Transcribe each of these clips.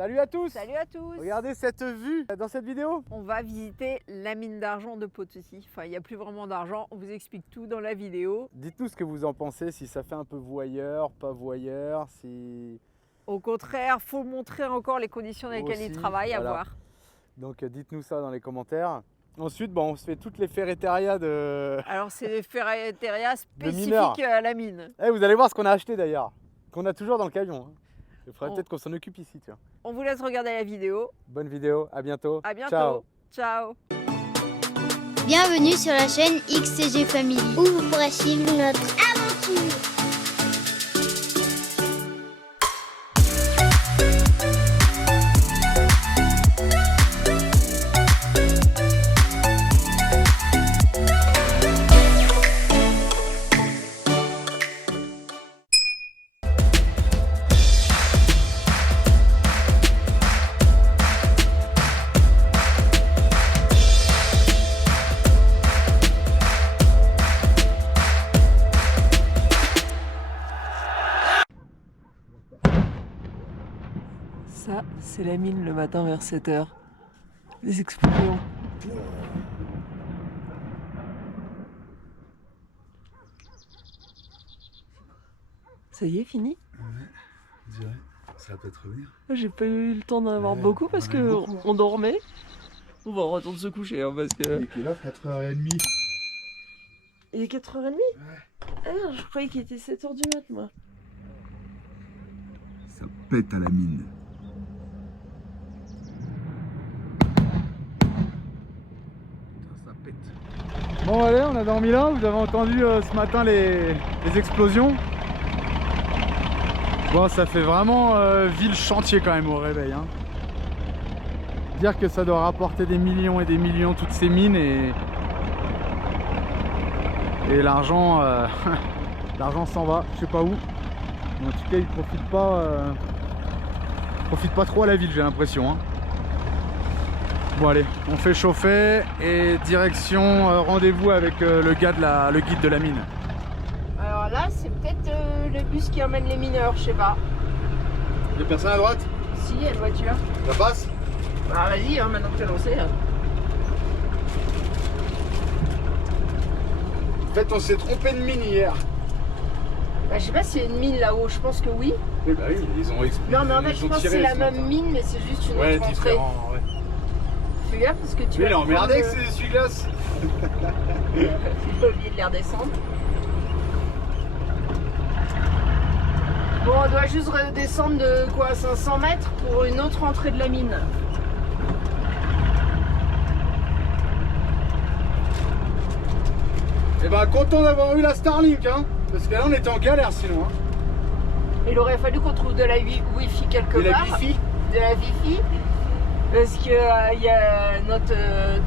Salut à tous! Salut à tous! Regardez cette vue dans cette vidéo. On va visiter la mine d'argent de Potosí. Enfin, il n'y a plus vraiment d'argent, on vous explique tout dans la vidéo. Dites-nous ce que vous en pensez, si ça fait un peu voyeur, pas voyeur, si... Au contraire, faut montrer encore les conditions dans lesquelles ils travaillent, voilà. à voir. Donc dites-nous ça dans les commentaires. Ensuite, bon, on se fait toutes les ferretarias de... Alors c'est des ferretarias spécifiques mineurs. à la mine. Eh, vous allez voir ce qu'on a acheté d'ailleurs, qu'on a toujours dans le camion. Hein. Il faudrait peut-être qu'on s'en occupe ici, tiens. On vous laisse regarder la vidéo. Bonne vidéo, à bientôt. À bientôt. Ciao. Ciao. Bienvenue sur la chaîne XCG Family, où vous pourrez suivre notre aventure. Ça, c'est la mine le matin vers 7 h. Les explosions. Ça y est, fini? Ouais, on dirait. Ça va peut-être revenir. J'ai pas eu le temps d'en avoir Ouais, beaucoup parce on a eu que beaucoup, hein. on dormait. On va retourner se coucher hein, parce que... Et qu'il est là, 4h30. Il est 4h30? Ouais. Ah non, je croyais qu'il était 7 h du mat, moi. Ça pète à la mine. Ça pète. Bon allez, on a dormi là, vous avez entendu ce matin les explosions. Bon, ça fait vraiment ville chantier quand même au réveil. Hein. Dire que ça doit rapporter des millions et des millions toutes ces mines et l'argent l'argent s'en va, je sais pas où. Mais en tout cas, il profite pas trop à la ville, j'ai l'impression. Hein. Bon allez, on fait chauffer et direction rendez-vous avec le guide de la mine. Alors là, c'est peut-être le bus qui emmène les mineurs, je sais pas. Y'a personne à droite? Si, il y a une voiture. Ça passe? Bah vas-y, hein, maintenant que tu as lancé. Hein. En fait, on s'est trompé de mine hier. Bah, je sais pas s'il y a une mine là-haut, je pense que oui. Oui, bah oui, ils ont expliqué. Non, mais en fait, je pense que c'est la même mine, mais c'est juste une autre entrée. différent, ouais. Fais gaffe parce que tu Lui, vas il est emmerdé avec prendre, ses essuie-glaces. Faut pas oublier de les redescendre. Bon, on doit juste redescendre de quoi, 500 mètres pour une autre entrée de la mine. Et ben, content d'avoir eu la Starlink, hein. Parce que là, on était en galère sinon. Hein. Il aurait fallu qu'on trouve de la Wi-Fi quelque Et la part. Wi-Fi. De la Wi-Fi. Parce que y a notre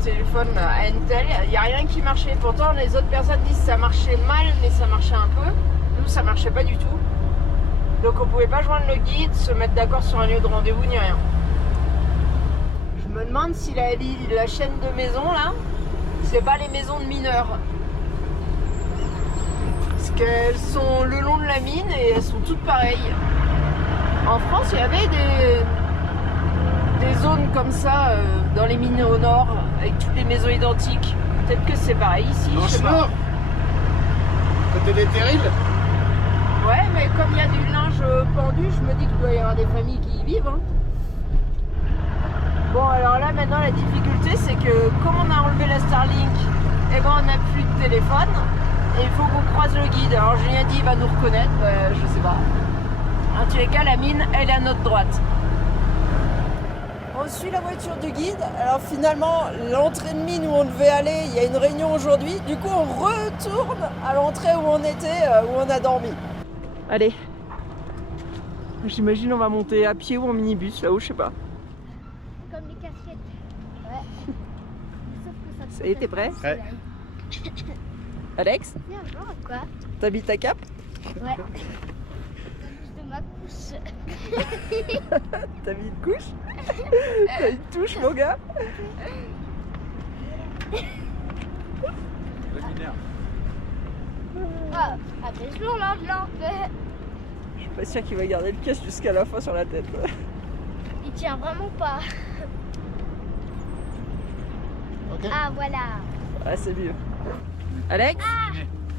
téléphone à Intel, il n'y a rien qui marchait. Pourtant, les autres personnes disent que ça marchait mal, mais ça marchait un peu. Nous, ça marchait pas du tout. Donc, on pouvait pas joindre le guide, se mettre d'accord sur un lieu de rendez-vous, ni rien. Je me demande si la chaîne de maisons, là, c'est pas les maisons de mineurs. Parce qu'elles sont le long de la mine et elles sont toutes pareilles. En France, il y avait des zones comme ça dans les mines au nord avec toutes les maisons identiques. Peut-être que c'est pareil ici, je sais pas. Côté des terrils. Ouais, mais comme il y a du linge pendu, je me dis qu'il doit y avoir des familles qui y vivent. Hein. Bon, alors là, maintenant, la difficulté, c'est que comme on a enlevé la Starlink, eh ben, on n'a plus de téléphone et il faut qu'on croise le guide. Alors, Julien dit, il va nous reconnaître, je sais pas. En tous les cas, la mine, elle est à notre droite. On suit la voiture du guide. Alors finalement, l'entrée de mine où on devait aller, il y a une réunion aujourd'hui. Du coup, on retourne à l'entrée où on était, où on a dormi. Allez. J'imagine on va monter à pied ou en minibus là-haut, je sais pas. Comme les casquettes. Ouais. Sauf que Ça y est, t'es prêt? Prêt. Alex, Viens voir quoi? t'habites à Cap? Ouais. De ma couche. T'as mis une couche? T'as une touche, mon gars? Ah, attention là, blanc. Je suis pas sûr qu'il va garder le casque jusqu'à la fin sur la tête. Il tient vraiment pas. Ok. Ah voilà. Ah, c'est mieux. Alex,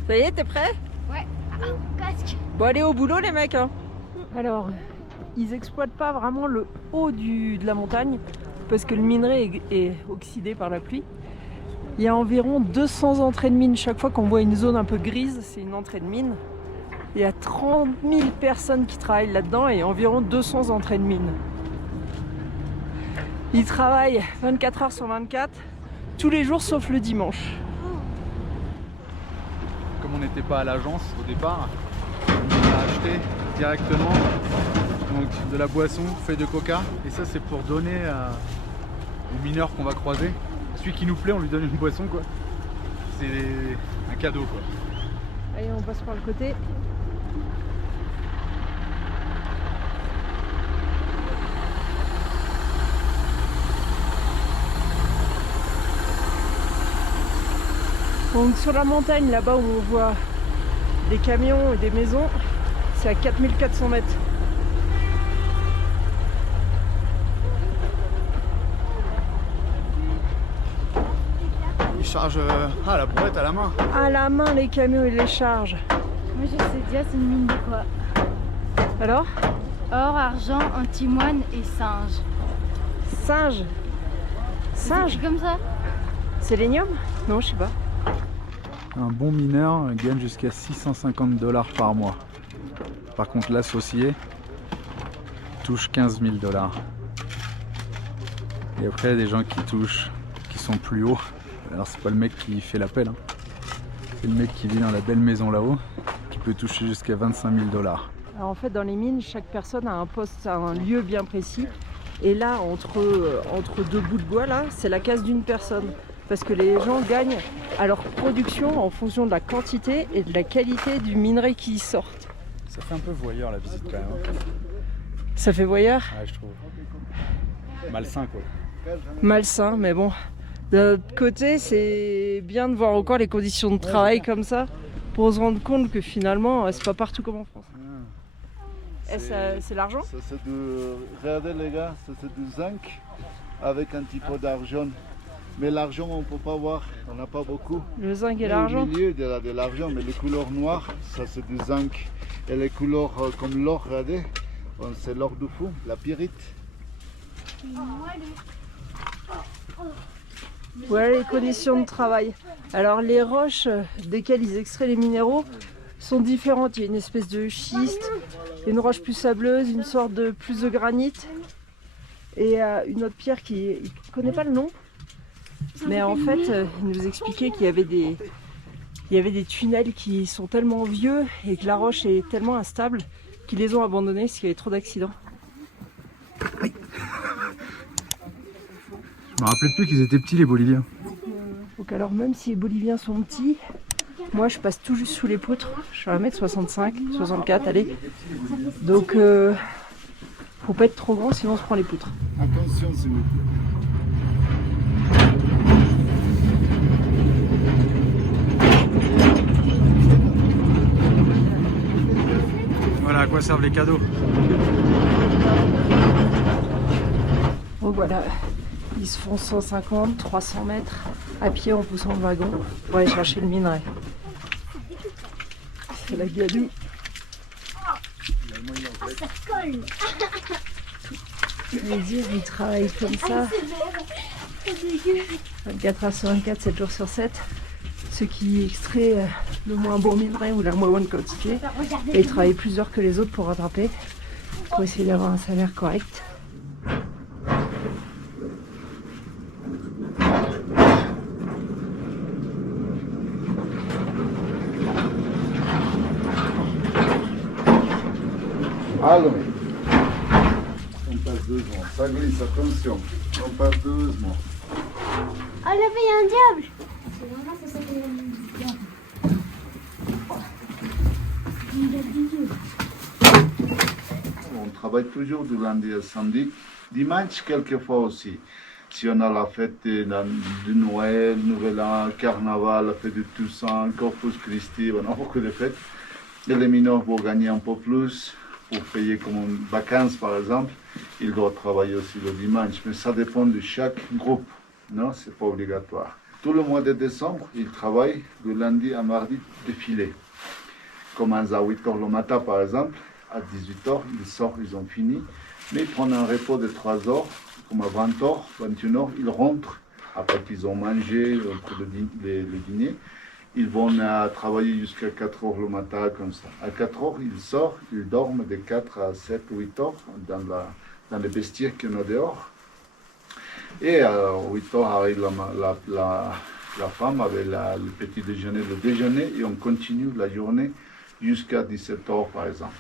ça y est, t'es prêt? Ouais. Ah, casque. Bon, allez au boulot les mecs hein. Alors, ils exploitent pas vraiment le haut de la montagne parce que le minerai est oxydé par la pluie. Il y a environ 200 entrées de mine. Chaque fois qu'on voit une zone un peu grise, c'est une entrée de mine. Il y a 30 000 personnes qui travaillent là-dedans et environ 200 entrées de mine. Ils travaillent 24 heures sur 24, tous les jours sauf le dimanche. Comme on n'était pas à l'agence au départ, on a acheté directement donc, de la boisson faite de coca. Et ça c'est pour donner aux mineurs qu'on va croiser. Celui qui nous plaît, on lui donne une boisson quoi. C'est un cadeau quoi. Allez, on passe par le côté. Donc sur la montagne là-bas où on voit des camions et des maisons, c'est à 4400 mètres. Il charge la brouette à la main. À la main les camions et les charges. Moi je sais déjà c'est une mine de quoi. Alors? Or, argent, antimoine et singe. Singe. Singe? C'est comme ça. Sélénium? Non, je sais pas. Un bon mineur gagne jusqu'à 650 $ par mois. Par contre l'associé touche 15 000 $. Et après il y a des gens qui sont plus hauts. Alors c'est pas le mec qui fait l'appel, hein. C'est le mec qui vit dans la belle maison là-haut qui peut toucher jusqu'à 25 000 $. Alors en fait dans les mines, chaque personne a un poste, a un lieu bien précis. Et là, entre deux bouts de bois, là, c'est la case d'une personne. Parce que les gens gagnent à leur production en fonction de la quantité et de la qualité du minerai qui sortent. Ça fait un peu voyeur la visite quand même, hein. Ça fait voyeur? Ouais, je trouve. Malsain quoi. Malsain, mais bon. D'un autre côté, c'est bien de voir encore les conditions de travail comme ça pour se rendre compte que finalement, c'est pas partout comme en France. Et c'est l'argent? Ça c'est regardez les gars, ça c'est du zinc avec un petit peu d'argent. Mais l'argent on ne peut pas voir, on n'a pas beaucoup. Le zinc et Au l'argent? milieu de l'argent, mais les couleurs noires, ça c'est du zinc. Et les couleurs comme l'or, regardez, c'est l'or du fou, la pyrite. Voilà les conditions de travail. Alors les roches desquelles ils extraient les minéraux sont différentes. Il y a une espèce de schiste, une roche plus sableuse, une sorte de plus de granit et une autre pierre qui ne connaît pas le nom. Mais en fait, il nous expliquait qu'il y avait des tunnels qui sont tellement vieux et que la roche est tellement instable qu'ils les ont abandonnés parce qu'il y avait trop d'accidents. Je me rappelais plus qu'ils étaient petits les Boliviens. Donc alors même si les Boliviens sont petits, moi je passe tout juste sous les poutres. Je suis à 1m65, 64, allez. Donc faut pas être trop grand sinon on se prend les poutres. Attention s'il vous plaît. Voilà à quoi servent les cadeaux. Donc voilà, ils se font 150, 300 mètres à pied en poussant le wagon pour aller chercher le minerai. C'est la gadoue. Les dire, ils travaillent comme ça 24 heures sur 24, 7 jours sur 7. Ceux qui extraient le moins bon minerai ou la moins bonne quantité. Et ils travaillent plus d'heures que les autres pour rattraper, pour essayer d'avoir un salaire correct. Allons. On passe doucement, ça glisse, attention. On passe doucement. Oh là-bas, il y a un diable. On travaille toujours du lundi au samedi. Dimanche, quelquefois aussi. Si on a la fête de Noël, Nouvel An, Carnaval, la fête de Toussaint, Corpus Christi, on a beaucoup de fêtes. Et les mineurs vont gagner un peu plus pour payer comme en vacances par exemple, il doit travailler aussi le dimanche. Mais ça dépend de chaque groupe, non, c'est pas obligatoire. Tout le mois de décembre, ils travaillent de lundi à mardi défilé. Commence à 8h le matin par exemple, à 18h, ils sortent, ils ont fini. Mais ils prennent un repos de 3 heures, comme à 20h, 21h, ils rentrent. Après qu'ils ont mangé pour le dîner, ils vont travailler jusqu'à 4h le matin comme ça. À 4h, ils sortent, ils dorment de 4 à 7 ou 8 heures dans les vestiaires qu'il y en a dehors. Et à 8h arrive la femme avec le petit déjeuner, le déjeuner, et on continue la journée jusqu'à 17h par exemple.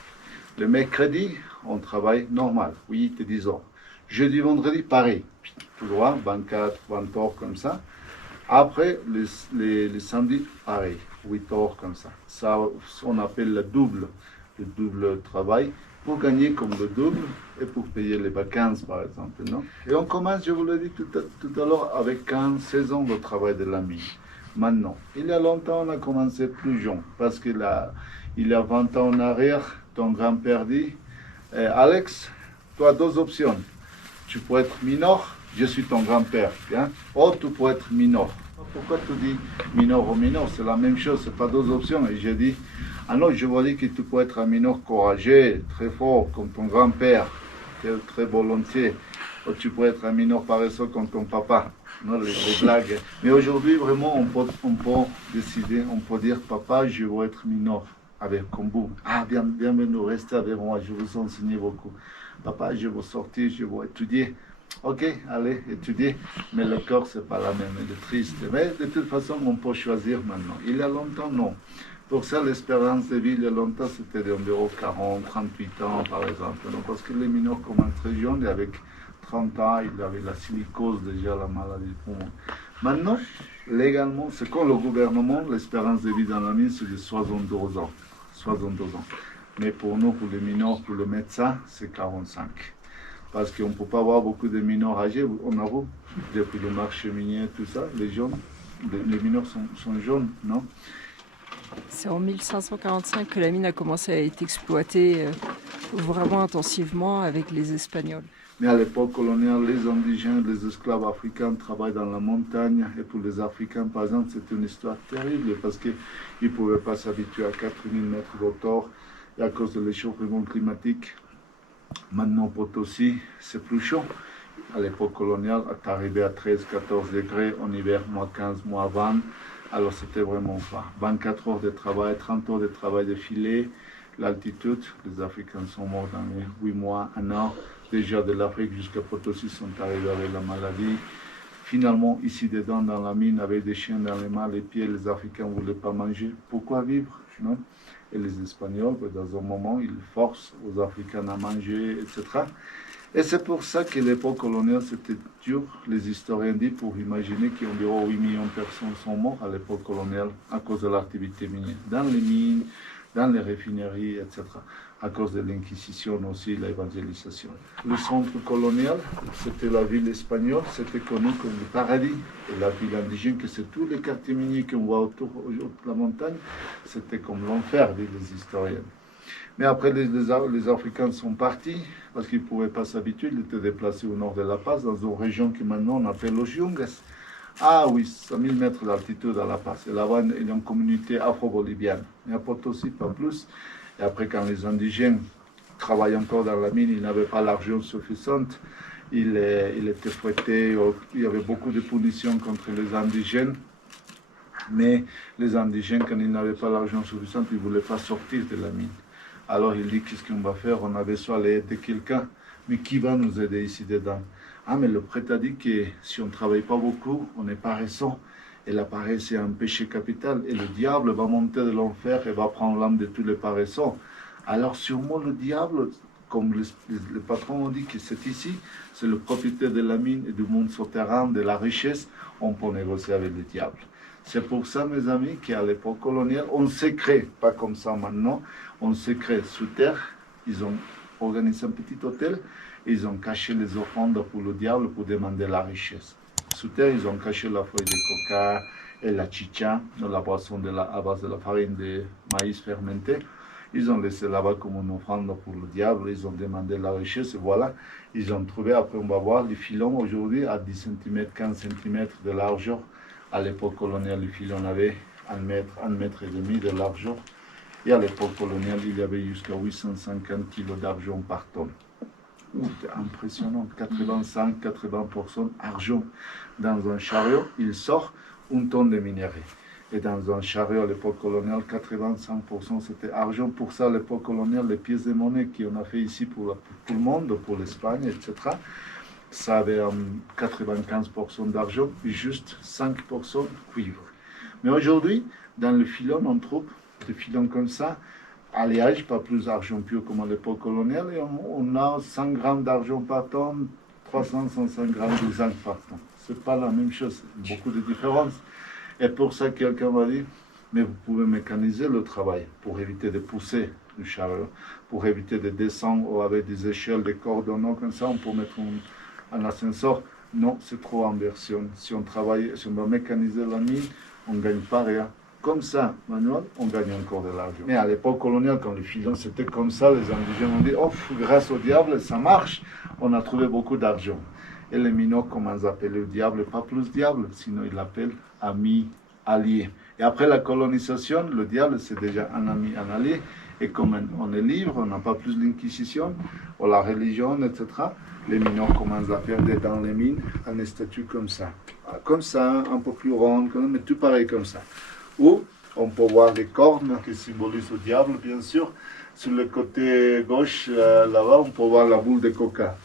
Le mercredi, on travaille normal, 8 et 10 heures. Jeudi, vendredi, pareil, tout droit, 24, 20 heures comme ça. Après, les samedis, pareil, 8 heures comme ça. Ça, on appelle le double travail, pour gagner comme le double et pour payer les vacances, par exemple. Non? Et on commence, je vous l'ai dit tout à l'heure, avec 15-16 ans de travail de la mine. Maintenant, il y a longtemps, on a commencé plus jeune, parce qu'il y a 20 ans en arrière, ton grand-père dit, Alex, tu as 2 options. Tu peux être mineur, je suis ton grand-père. Hein? Ou tu peux être mineur. Pourquoi tu dis mineur ou mineur? C'est la même chose, ce n'est pas 2 options. Et j'ai dit, ah non, je vois dire que tu peux être un mineur courageux, très fort, comme ton grand-père, très volontiers. Ou tu peux être un mineur paresseux comme ton papa. Non, les blagues. Mais aujourd'hui, vraiment, on peut décider, on peut dire, papa, je veux être mineur. Avec comme vous. Ah, bienvenue, restez avec moi, je vous enseigne beaucoup. Papa, je veux sortir, je veux étudier. Ok, allez, étudier. Mais le corps, c'est pas la même, il est triste. Mais de toute façon, on peut choisir maintenant. Il y a longtemps, non. Pour ça, l'espérance de vie, il y a longtemps, c'était d'environ 40, 38 ans, par exemple. Donc, parce que les mineurs commencent très jeunes, et avec 30 ans, il avait la silicose, déjà la maladie du poumon. Maintenant, légalement, c'est comme le gouvernement, l'espérance de vie dans la mine, c'est de 62 ans. 62 ans. Mais pour nous, pour les mineurs, pour le médecin, c'est 45. Parce qu'on ne peut pas avoir beaucoup de mineurs âgés. On a vu, depuis le marché minier, tout ça, les jeunes, les mineurs sont jeunes, non? C'est en 1545 que la mine a commencé à être exploitée vraiment intensivement avec les Espagnols. Mais à l'époque coloniale, les indigènes, les esclaves africains travaillent dans la montagne. Et pour les Africains, par exemple, c'est une histoire terrible parce qu'ils ne pouvaient pas s'habituer à 4000 mètres d'auteur et à cause de l'échauffement climatique. Maintenant, Potosi, c'est plus chaud. À l'époque coloniale, est arrivé à 13-14 degrés, en hiver, moins 15, moins 20. Alors c'était vraiment fort. 24 heures de travail, 30 heures de travail de filet, l'altitude. Les Africains sont morts dans les 8 mois, 1 an. Déjà de l'Afrique jusqu'à Potosi sont arrivés avec la maladie. Finalement, ici dedans, dans la mine, avec des chiens dans les mains, les pieds, les Africains ne voulaient pas manger. Pourquoi vivre, non? Et les Espagnols, dans un moment, ils forcent aux Africains à manger, etc. Et c'est pour ça que l'époque coloniale, c'était dur, les historiens disent, pour imaginer qu'environ 8 millions de personnes sont mortes à l'époque coloniale à cause de l'activité minière, dans les mines, dans les raffineries, etc. À cause de l'Inquisition aussi, l'évangélisation. Le centre colonial, c'était la ville espagnole, c'était connu comme le paradis. Et la ville indigène, que c'est tous les quartiers miniers qu'on voit autour de la montagne, c'était comme l'enfer, disent les historiens. Mais après, les Africains sont partis parce qu'ils ne pouvaient pas s'habituer. Ils étaient déplacés au nord de La Paz, dans une région que maintenant on appelle Los Yungas. Ah oui, 5000 mètres d'altitude à La Paz. Et là-bas, il y a une communauté afro-bolivienne. Il n'y a pas aussi, pas plus. Et après, quand les indigènes travaillaient encore dans la mine, ils n'avaient pas l'argent suffisante. Il était fouetté. Il y avait beaucoup de punitions contre les indigènes. Mais les indigènes, quand ils n'avaient pas l'argent suffisant, ils ne voulaient pas sortir de la mine. Alors il dit, qu'est-ce qu'on va faire? On a besoin de l'aide de quelqu'un, mais qui va nous aider ici dedans? Ah, mais le prêtre a dit que si on ne travaille pas beaucoup, on est paresseux. Et la paresse est un péché capital. Et le diable va monter de l'enfer et va prendre l'âme de tous les paresseux. Alors sûrement le diable, comme les patrons ont dit que c'est ici, c'est le propriétaire de la mine et du monde souterrain, de la richesse, on peut négocier avec le diable. C'est pour ça, mes amis, qu'à l'époque coloniale, on s'est créé, pas comme ça maintenant, on s'est créé sous terre. Ils ont organisé un petit hôtel, et ils ont caché les offrandes pour le diable pour demander la richesse. Sous terre, ils ont caché la feuille de coca et la chicha, la boisson à base de la farine de maïs fermenté. Ils ont laissé là-bas comme une offrande pour le diable, ils ont demandé la richesse, et voilà, ils ont trouvé, après on va voir, les filons aujourd'hui à 10 cm, 15 cm de largeur. À l'époque coloniale, les filons avaient 1 mètre et demi de largeur. Et à l'époque coloniale, il y avait jusqu'à 850 kg d'argent par tonne. C'est impressionnant, 85-80% argent. Dans un chariot, il sort 1 tonne de minerai. Et dans un chariot à l'époque coloniale, 85% c'était argent. Pour ça, à l'époque coloniale, les pièces de monnaie qu'on a fait ici pour tout le monde, pour l'Espagne, etc., ça avait 95% d'argent et juste 5% cuivre. Mais aujourd'hui, dans le filon, on trouve des filons comme ça, alliage, pas plus argent pur comme à l'époque coloniale, et on a 100 grammes d'argent par tonne, 300-105 grammes de zinc par tonne. C'est pas la même chose, beaucoup de différences. Et pour ça, quelqu'un m'a dit, mais vous pouvez mécaniser le travail pour éviter de pousser le chariot, pour éviter de descendre avec des échelles, des cordons comme ça, on peut mettre un ascenseur. Non, c'est trop en version. Si on va mécaniser la mine, on ne gagne pas rien. Comme ça, manuel, on gagne encore de l'argent. Mais à l'époque coloniale, quand les filons c'était comme ça, les indigènes ont dit, oh, grâce au diable, ça marche, on a trouvé beaucoup d'argent. Et les mineurs commencent à appeler le diable, pas plus diable, sinon ils l'appellent ami, allié. Et après la colonisation, le diable c'est déjà un ami, un allié. Et comme on est libre, on n'a pas plus l'inquisition, ou la religion, etc., les mineurs commencent à faire dans les mines un statut comme ça. Comme ça, un peu plus rond, mais tout pareil comme ça. Ou on peut voir les cornes qui symbolisent le diable, bien sûr. Sur le côté gauche, là-bas, on peut voir la boule de coca.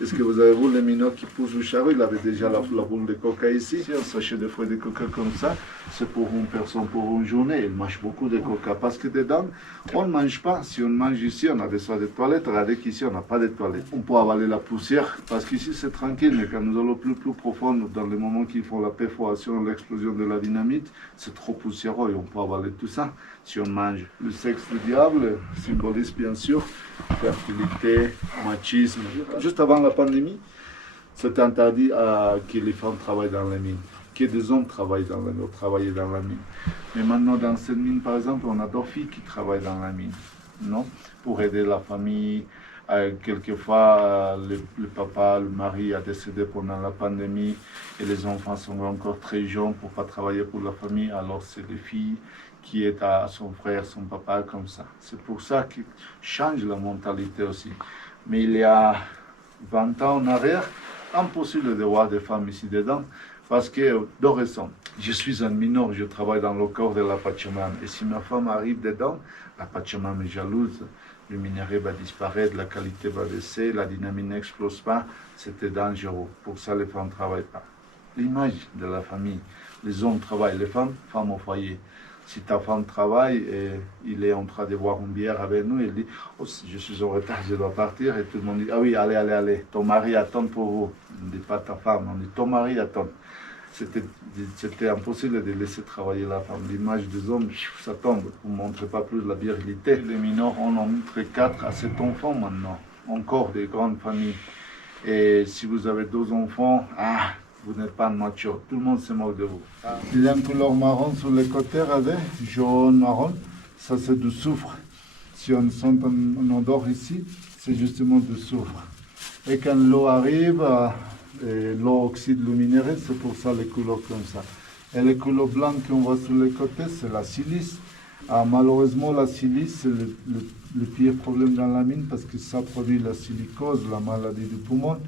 Est-ce que vous avez vu les mineurs qui poussent le chariot? Il avait déjà la boule de coca ici. Un sachet de feuilles de coca comme ça, c'est pour une personne, pour une journée. Il mange beaucoup de coca parce que dedans, on ne mange pas. Si on mange ici, on a besoin de toilettes. Regardez qu'ici, on n'a pas de toilettes. On peut avaler la poussière parce qu'ici, c'est tranquille. Mais quand nous allons plus profond, dans les moments qu'ils font la perforation, l'explosion de la dynamite, c'est trop poussiéreux et on peut avaler tout ça. Si on mange le sexe du diable, symbolise bien sûr fertilité, machisme. Juste avant la pandémie, c'était interdit que les femmes travaillent dans les mines, que des hommes travaillent dans la mine. Mais maintenant, dans cette mine, par exemple, on a 2 filles qui travaillent dans la mine, non? Pour aider la famille. Quelquefois, le papa, le mari a décédé pendant la pandémie et les enfants sont encore très jeunes pour ne pas travailler pour la famille. Alors, c'est les filles qui aident à son frère, son papa, comme ça. C'est pour ça qu'il change la mentalité aussi. Mais il y a 20 ans en arrière, impossible de voir des femmes ici dedans, parce que, deux raisons. Je suis un mineur, je travaille dans le corps de la Pachamama. Et si ma femme arrive dedans, la Pachamama est jalouse. Le minerai va disparaître, la qualité va baisser, la dynamique n'explose pas. C'était dangereux. Pour ça, les femmes ne travaillent pas. L'image de la famille. Les hommes travaillent, les femmes au foyer. Si ta femme travaille et il est en train de boire une bière avec nous, il dit oh, je suis en retard, je dois partir. Et tout le monde dit ah oui, allez, ton mari attend pour vous. On ne dit pas ta femme, on dit ton mari attend. C'était impossible de laisser travailler la femme. L'image des hommes, ça tombe. Vous ne montrez pas plus la virilité. Les mineurs ont entre 4 à 7 enfants maintenant. Encore des grandes familles. Et si vous avez 2 enfants, vous n'êtes pas mature. Tout le monde se moque de vous. Il y a une couleur marron sur les côtés, regardez, jaune, marron. Ça, c'est du soufre. Si on sent un odeur ici, c'est justement du soufre. Et quand l'eau arrive, l'eau oxyde le minerai, c'est pour ça les couleurs comme ça. Et les couleurs blanches qu'on voit sur les côtés, c'est la silice. Malheureusement, la silice, c'est le pire problème dans la mine parce que ça produit la silicose, la maladie du poumon.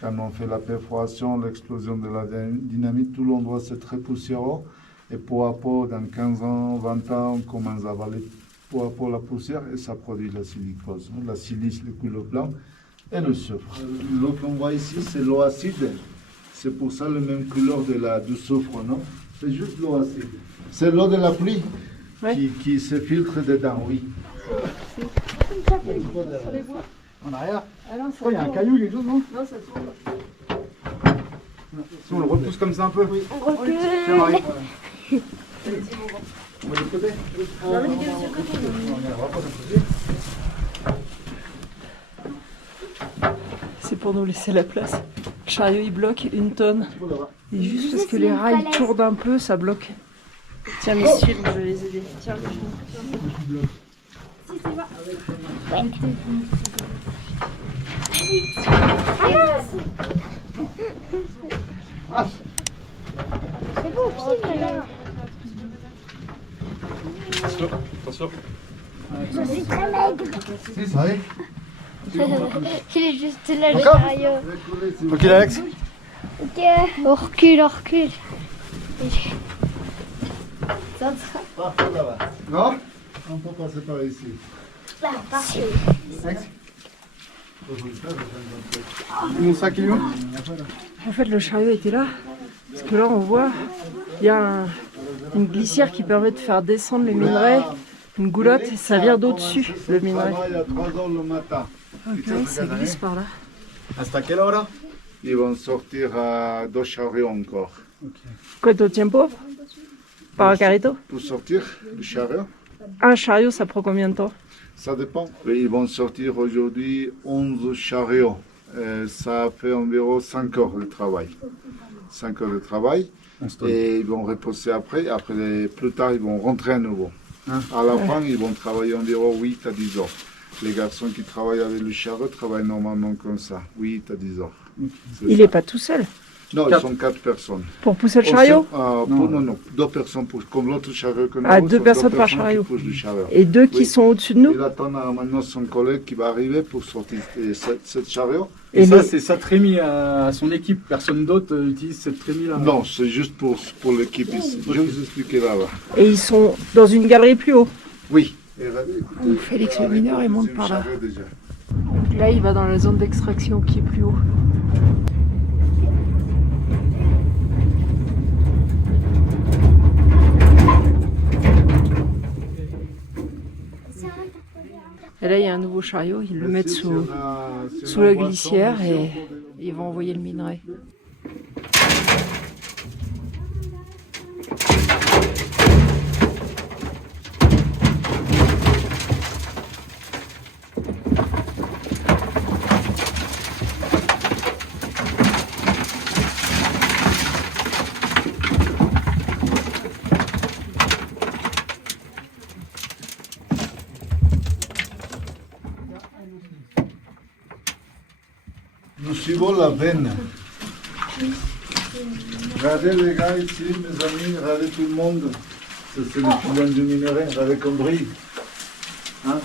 Quand on fait la perforation, l'explosion de la dynamite, tout l'endroit c'est très poussiéreux. Et peu à peu, dans 15 ans, 20 ans, on commence à avaler peu à peu la poussière et ça produit la silicose. La silice, le couleur blanc et le soufre. L'eau qu'on voit ici, c'est l'eau acide. C'est pour ça la même couleur du soufre, non? C'est juste l'eau acide. C'est l'eau de la pluie qui se filtre dedans, oui. En arrière. Il y a un caillou, quelque chose, non? Non, ça tourne. Si on le repousse comme ça un peu. Oui. On recule. Tiens, Marie. On va de côté. Non, mais de ce côté. C'est pour nous laisser la place. Le chariot il bloque 1 tonne. Et juste parce que les rails tournent un peu, ça bloque. Tiens, messieurs, je vais les aider. Tiens, C'est beau aussi, là. Attention. Je suis très maigre. Ouais. Il est juste là, le chariot. Ok Alex. Ok, on recule, on recule. Ça sera Parfait là-bas. Non? On peut passer par ici. là, parfait. Mon sac il est où? En fait, le chariot était là. Parce que là, on voit, il y a une glissière qui permet de faire descendre les minerais. Une goulotte, ça vient d'au-dessus, le minerai. Il y a 3 heures le matin. Ok, ça glisse par là. Hasta quelle hora? Ils vont sortir à 2 chariots encore. ¿Cuánto tiempo? Para carrito? Pour sortir du chariot, Un chariot, ça prend combien de temps? ça dépend. Ils vont sortir aujourd'hui 11 chariots. Ça fait environ 5 heures de travail. 5 heures de travail. Et ils vont reposer après. Plus tard, ils vont rentrer à nouveau. À la fin, ils vont travailler environ 8 à 10 heures. Les garçons qui travaillent avec le chariot travaillent normalement comme ça, 8 à 10 heures. Il n'est pas tout seul. Non, ils sont 4 personnes. Pour pousser le chariot? Non, 2 personnes poussent. Comme l'autre chariot que nous Ah, avons, 2 sont personnes par qui chariot. poussent le chariot. Et 2 qui Oui. sont au-dessus de nous? Il attend maintenant son collègue qui va arriver pour sortir cette chariot. Et Et ça les- c'est sa trémie à son équipe. Personne d'autre utilise cette trémie là. Non, c'est juste pour l'équipe ici. Je vais vous expliquer là-bas. Et ils sont dans une galerie plus haut. Oui. Et regardez, écoutez, Félix le mineur, il monte c'est par le là. chariot déjà. Là, il va dans la zone d'extraction qui est plus haut. Et là, il y a un nouveau chariot, ils le mettent sous la glissière et ils vont envoyer le minerai. Nous suivons la veine. Regardez les gars ici, mes amis, regardez tout le monde. Ça, c'est le filon du minerai, regardez comme brille. Hein?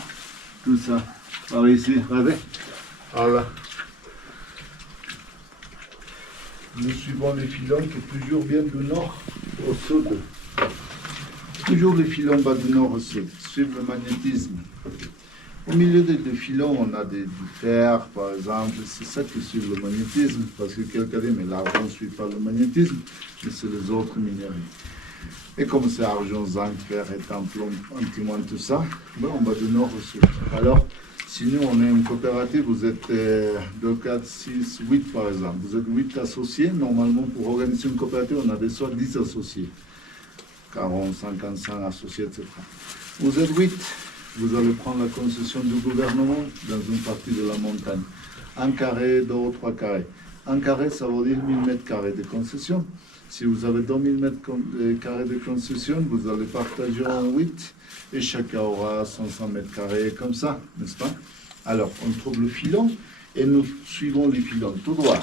Tout ça. Par ici, regardez. Voilà. Nous suivons les filons qui toujours viennent du nord au sud. Toujours les filons vont du nord au sud, suivent le magnétisme. Au milieu des filons, on a du fer, par exemple. C'est ça qui suit le magnétisme. Parce que quelqu'un dit, mais l'argent ne suit pas le magnétisme, mais c'est les autres minéraux. Et comme c'est argent, zinc, fer, étain, plomb, antimoine, tout ça, ben on va du nord au sud. Alors, si nous, on est une coopérative, vous êtes 2, 4, 6, 8 par exemple. Vous êtes 8 associés. Normalement, pour organiser une coopérative, on a besoin de 10 associés. 40, 55 associés, etc. Vous êtes 8. Vous allez prendre la concession du gouvernement dans une partie de la montagne. 1 carré, 2 ou 3 carrés. 1 carré, ça veut dire 1000 mètres carrés de concession. Si vous avez 2000 mètres carrés de concession, vous allez partager en 8 et chacun aura 500 mètres carrés comme ça, n'est-ce pas? Alors, on trouve le filon et nous suivons les filons tout droit.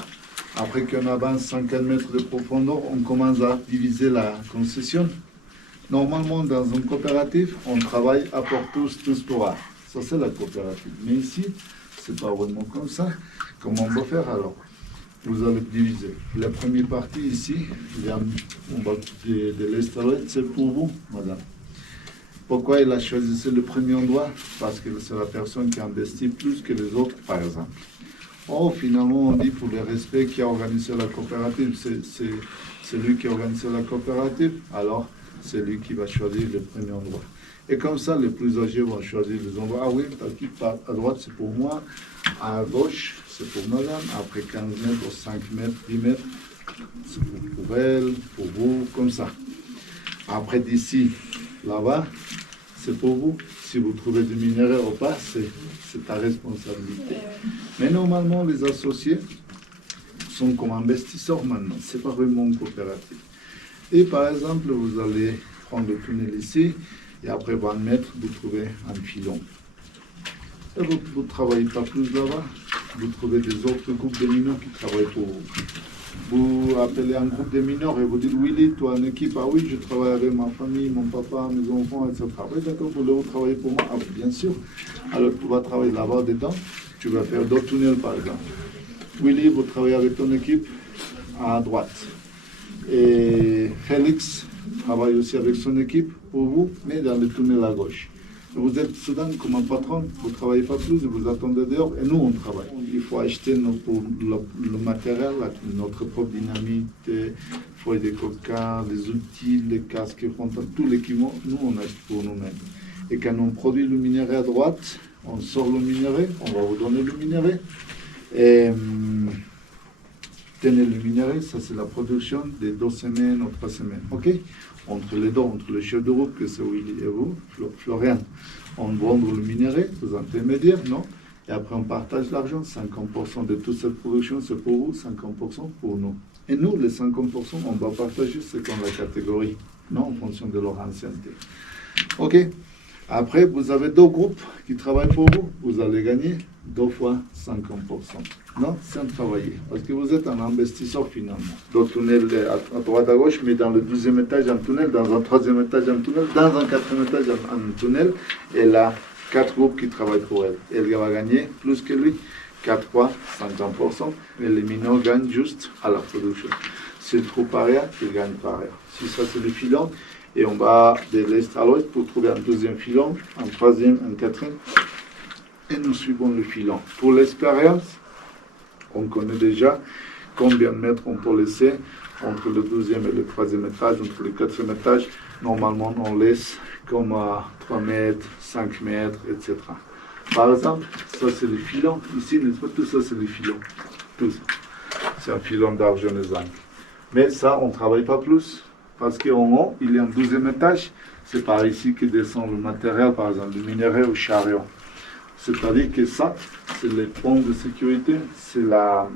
Après qu'on avance 50 mètres de profondeur, on commence à diviser la concession. Normalement, dans une coopérative, on travaille à pour tous pour un. Ça, c'est la coopérative. Mais ici, c'est pas vraiment comme ça. Comment on va faire alors? Vous allez diviser. La première partie ici, on va de l'installer, c'est pour vous, madame. Pourquoi il a choisi le premier endroit? Parce que c'est la personne qui investit plus que les autres, par exemple. Oh, finalement, on dit pour le respect qui a organisé la coopérative, c'est lui qui a organisé la coopérative, alors c'est lui qui va choisir le premier endroit. Et comme ça, les plus âgés vont choisir les endroits. Ah oui, à droite, c'est pour moi, à gauche, c'est pour madame, après 15 mètres, 5 mètres, 10 mètres, c'est pour elle, pour vous, comme ça. Après d'ici, là-bas, c'est pour vous. Si vous trouvez du minerai ou pas, c'est ta responsabilité. Mais normalement, les associés sont comme investisseurs maintenant. Ce n'est pas vraiment une coopérative. Et par exemple, vous allez prendre le tunnel ici, et après 20 mètres, vous trouvez un filon. Et vous ne travaillez pas plus là-bas. Vous trouvez des autres groupes de mineurs qui travaillent pour vous. Vous appelez un groupe de mineurs et vous dites Willy, toi en équipe, ah oui, je travaille avec ma famille, mon papa, mes enfants, etc. Oui, d'accord, vous travaillez pour moi? Ah oui, bien sûr. Alors tu vas travailler là-bas dedans, tu vas faire d'autres tunnels par exemple. Willy, vous travaillez avec ton équipe à droite. Et Félix travaille aussi avec son équipe pour vous, mais dans le tunnel à gauche. Vous êtes soudain comme un patron, vous ne travaillez pas plus, vous attendez dehors et nous on travaille. Il faut acheter le matériel, notre propre dynamite, feuilles de coca, les outils, les casques, tout l'équipement, nous on achète pour nous-mêmes. Et quand on produit le minerai à droite, on sort le minerai, on va vous donner le minerai. Et tenez le minerai, ça c'est la production de 2 semaines ou 3 semaines. Ok? Entre les deux, entre le chef de groupe, que c'est Willy et vous, Florian, on vend le minerai aux intermédiaires, non? Et après on partage l'argent, 50% de toute cette production c'est pour vous, 50% pour nous. Et nous, les 50%, on va partager ce qu'on la catégorie, non? En fonction de leur ancienneté. Ok? Après, vous avez 2 groupes qui travaillent pour vous, vous allez gagner 2 fois 50%. Non, sans travailler, parce que vous êtes un investisseur finalement. Dans le tunnel à droite à gauche, mais dans le 12e étage un tunnel, dans un 3e étage un tunnel, dans un 4e étage un tunnel, et là, 4 groupes qui travaillent pour elle. Elle va gagner plus que lui, 4 fois 50%, mais les mineurs gagnent juste à la production. S'ils ne trouvent pas rien, ils gagnent pas rien. Si ça c'est le filon, et on va de l'est à l'ouest pour trouver un 2e filon, un 3e, un 4e, et nous suivons le filon. Pour l'expérience, on connaît déjà combien de mètres on peut laisser entre le 12e et le 3e étage, entre le 4e étage. Normalement, on laisse comme à 3 mètres, 5 mètres, etc. Par exemple, ça c'est le filon. Ici, n'est-ce pas, tout ça c'est le filon. Tout ça. C'est un filon d'argent et zinc. Mais ça, on ne travaille pas plus. Parce qu'en haut, il y a un 12e étage. C'est par ici que descend le matériel, par exemple, le minerai au chariot. C'est-à-dire que ça, c'est les ponts de sécurité, c'est la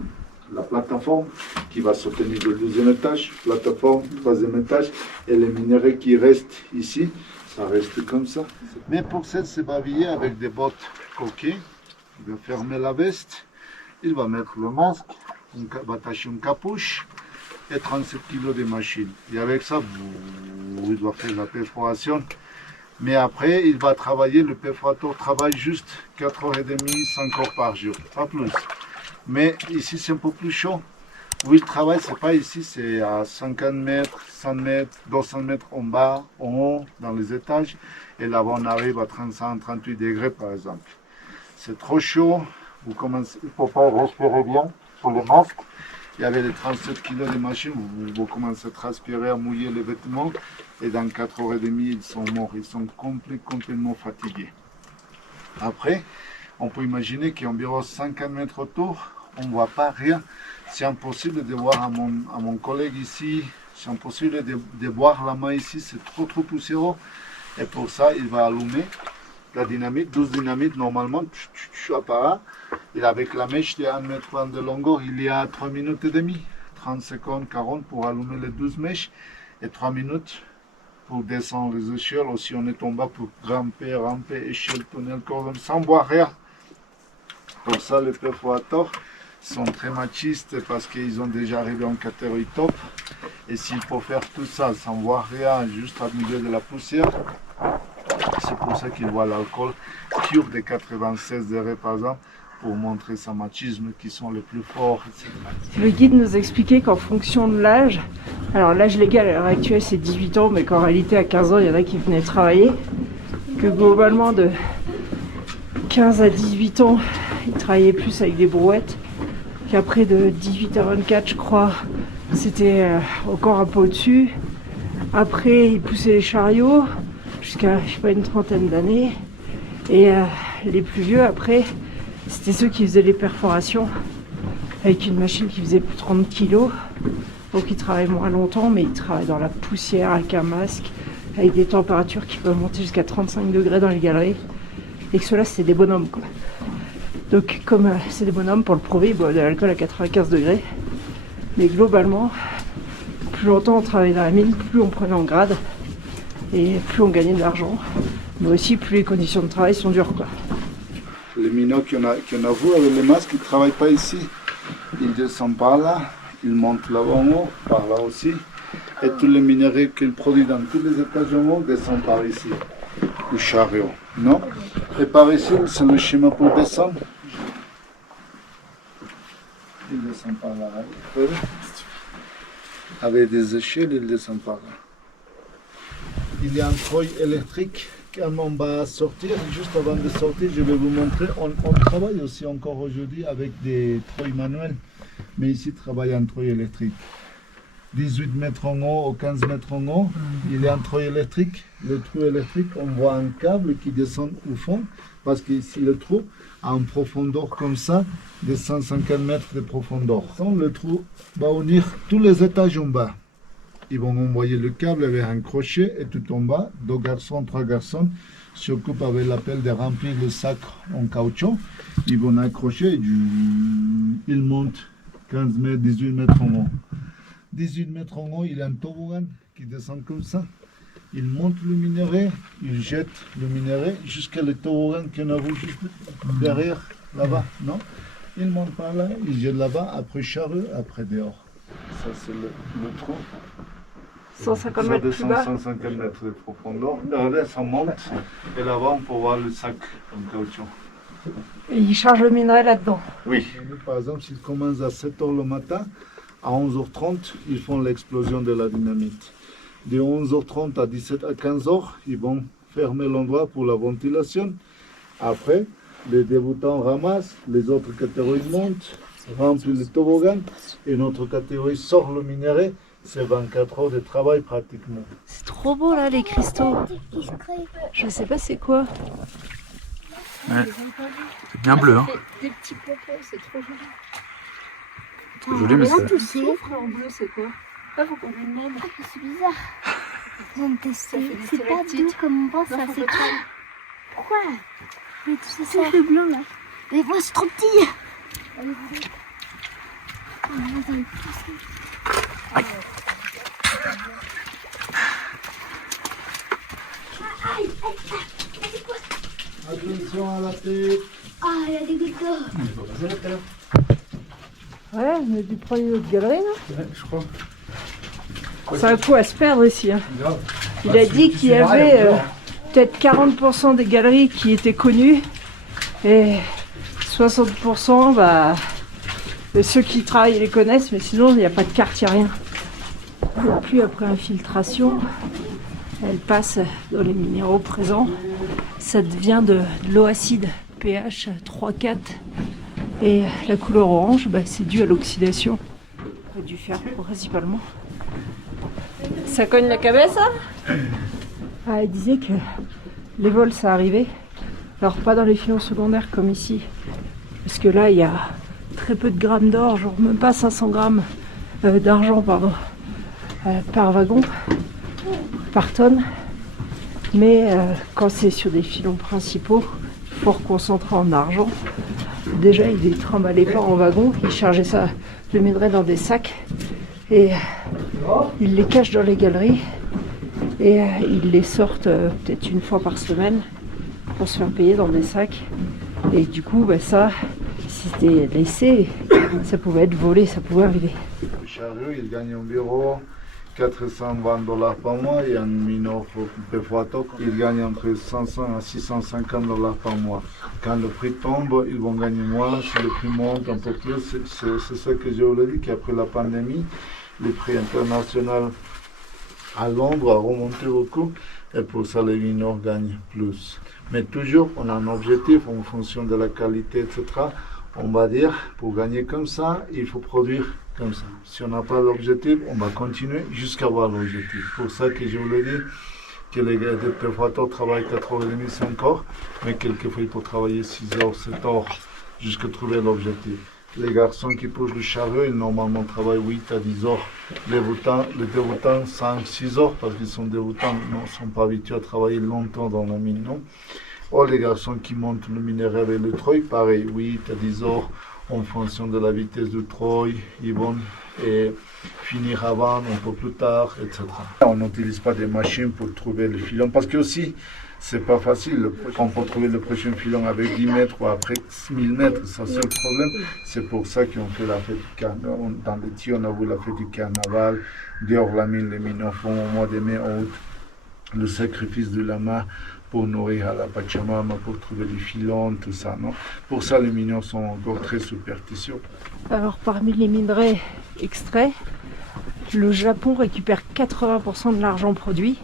plateforme qui va soutenir le 12e étage, plateforme, 3e étage, et les minerais qui restent ici, ça reste comme ça. Mais pour ça, c'est babiller avec des bottes coquées. Il va fermer la veste, il va mettre le masque, il va attacher une capuche et 37 kg de machine. Et avec ça, il doit faire la perforation. Mais après, il va travailler, le perforateur travaille juste 4h30, 5 heures par jour, pas plus. Mais ici, c'est un peu plus chaud. Où il travaille, c'est pas ici, c'est à 50 mètres, 100 mètres, 200 mètres en bas, en haut, dans les étages. Et là-bas, on arrive à 35, 38 degrés, par exemple. C'est trop chaud, vous commencez, il ne faut pas respirer bien sur les masques. Il y avait les 37 kg de machine, vous commencez à transpirer, à mouiller les vêtements. Et dans 4h30, ils sont morts, ils sont complètement fatigués. Après, on peut imaginer qu'environ 50 mètres autour, on ne voit pas rien. C'est impossible de voir à mon collègue ici, c'est impossible de voir la main ici, c'est trop poussiéreux. Et pour ça, il va allumer la dynamite, 12 dynamites normalement, apparaît. Et avec la mèche de 1 mètre de longueur, il y a 3 minutes et demie, 30 secondes, 40 pour allumer les 12 mèches, et 3 minutes pour descendre les échelles, ou si on est en bas pour ramper, échelle, tunnel, cordon, sans voir rien. Pour ça, les perforateurs sont très machistes parce qu'ils ont déjà arrivé en catégorie top. Et s'il faut faire tout ça sans voir rien, juste à milieu de la poussière, c'est pour ça qu'ils voient l'alcool pur de 96 degrés par exemple, pour montrer son machisme qui sont les plus forts, etc. Le guide nous expliquait qu'en fonction de l'âge, alors l'âge légal à l'heure actuelle c'est 18 ans, mais qu'en réalité à 15 ans il y en a qui venaient travailler, que globalement de 15 à 18 ans ils travaillaient plus avec des brouettes, qu'après de 18 à 24 je crois c'était encore un peu au-dessus. Après ils poussaient les chariots jusqu'à je sais pas une trentaine d'années, et les plus vieux après c'était ceux qui faisaient les perforations avec une machine qui faisait plus de 30 kg. Donc ils travaillent moins longtemps, mais ils travaillent dans la poussière avec un masque, avec des températures qui peuvent monter jusqu'à 35 degrés dans les galeries. Et que ceux-là, c'est des bonhommes, quoi. Donc comme c'est des bonhommes, pour le prouver, ils boivent de l'alcool à 95 degrés. Mais globalement, plus longtemps on travaillait dans la mine, plus on prenait en grade et plus on gagnait de l'argent. Mais aussi plus les conditions de travail sont dures, quoi. Les mineurs qu'on a vu avec les masques, ils ne travaillent pas ici. Ils descendent par là, ils montent là-bas en haut, par là aussi. Et tous les minerais qu'ils produisent dans tous les étages en haut descendent par ici, le chariot. Non? Et par ici, c'est le chemin pour descendre. Ils descendent par là. Avec des échelles, ils descendent par là. Il y a un treuil électrique. Quand on va sortir, juste avant de sortir, je vais vous montrer. On travaille aussi encore aujourd'hui avec des treuils manuels, mais ici, on travaille en treuil électrique. 18 mètres en haut ou 15 mètres en haut, il y a un treuil électrique. Le trou électrique, on voit un câble qui descend au fond, parce que ici, le trou a une profondeur comme ça, de 150 mètres de profondeur. Le trou va unir tous les étages en bas. Ils vont envoyer le câble avec un crochet et tout en bas, 2 garçons, 3 garçons s'occupent avec la pelle de remplir le sac en caoutchouc. Ils vont accrocher et ils montent 15 mètres, 18 mètres en haut. 18 mètres en haut, il y a un toboggan qui descend comme ça. Il monte le minerai, il jette le minerai jusqu'à le toboggan qu'on a vu juste derrière, là-bas, non? Il monte par là, il jette là-bas, après charrue, après dehors. Ça, c'est le trou. 150 Ça mètres plus descend bas. 150 mètres de profondeur. Regardez, ça monte. Et là-bas, on peut voir le sac en caoutchouc. Et ils chargent le minerai là-dedans. Oui. Par exemple, s'ils commencent à 7 h le matin, à 11 h 30, ils font l'explosion de la dynamite. De 11 h 30 à 17 à 15 h, ils vont fermer l'endroit pour la ventilation. Après, les débutants ramassent, les autres catégories montent, remplissent le toboggan et notre catégorie sort le minerai. C'est 24 heures de travail pratiquement. C'est trop beau là, les cristaux. Je sais pas c'est quoi. Ouais. C'est bien bleu, hein. Des petits pompons, c'est trop joli. C'est joli, mais c'est... Tout souffle en bleu, c'est quoi? Ah, faut qu'on lui demande. C'est bizarre. Je viens de tester. fait des C'est pas doux stalactites. comme on pense, Non, ça faut c'est que tu- crème. Pourquoi? Mais tout ça, c'est blanc là. Mais moi c'est trop petit. Allez, vas-y. Oh, ça va pousser. Attention à la tête. Ah, il y a des gouttes d'eau. Ouais, on a dû prendre une autre galerie là. Ouais, je crois. C'est un coup à se perdre ici. Hein. Grave. Il a dit qu'il y avait peut-être 40% des galeries qui étaient connues et 60%, bah, ceux qui travaillent les connaissent, mais sinon il n'y a pas de carte, il n'y a rien. La pluie après infiltration, elle passe dans les minéraux présents. Ça devient de l'eau acide, pH 3,4. Et la couleur orange, bah, c'est dû à l'oxydation du fer principalement. Ça cogne la cabesse, hein? Ah, elle disait que les vols ça arrivait. Alors pas dans les filons secondaires comme ici. Parce que là il y a très peu de grammes d'or, genre même pas 500 grammes d'argent pardon, par wagon, par tonne. Mais quand c'est sur des filons principaux, il faut reconcentrer en argent. Déjà il les trimballait pas en wagon, il chargeait ça, le minerai dans des sacs et il les cache dans les galeries et ils les sortent peut-être une fois par semaine pour se faire payer dans des sacs. Et du coup, bah, ça, si c'était laissé, ça pouvait être volé, ça pouvait arriver. Le chariot, il gagne environ 420 $ par mois et un mineur Pefuato, il gagne entre 500 à 650 $ par mois. Quand le prix tombe, ils vont gagner moins, si le prix monte un peu plus, c'est ce que je vous l'ai dit, qu'après la pandémie, le prix international à Londres a remonté beaucoup et pour ça les mineurs gagnent plus. Mais toujours, on a un objectif en fonction de la qualité, etc. On va dire, pour gagner comme ça, il faut produire comme ça. Si on n'a pas l'objectif, on va continuer jusqu'à avoir l'objectif. Pour ça que je vous l'ai dit, que les gars de perforateurs travaillent 4h30, 5h, mais quelquefois il faut travailler 6h, 7h jusqu'à trouver l'objectif. Les garçons qui poussent le chariot, ils normalement travaillent 8 à 10 heures. Les débutants 5, 6 heures, parce qu'ils sont débutants, ne sont pas habitués à travailler longtemps dans la mine, non? Or, les garçons qui montent le minerai avec le treuil, pareil, 8 à 10 heures, en fonction de la vitesse du treuil, ils vont. Et finir avant, un peu plus tard, etc. On n'utilise pas des machines pour trouver le filon parce que aussi, c'est pas facile. On peut trouver le prochain filon avec 10 mètres ou après 1000 mètres. Ça, c'est le problème. C'est pour ça qu'on fait la fête du carnaval. Dans les tirs, on a vu la fête du carnaval. Dehors, la mine, les mineurs font au mois de mai, août, le sacrifice du lama pour nourrir à la Pachamama, pour trouver des filons, tout ça. Non? Pour ça, les mineurs sont encore très superstitieux. Alors, parmi les minerais extraits, le Japon récupère 80% de l'argent produit.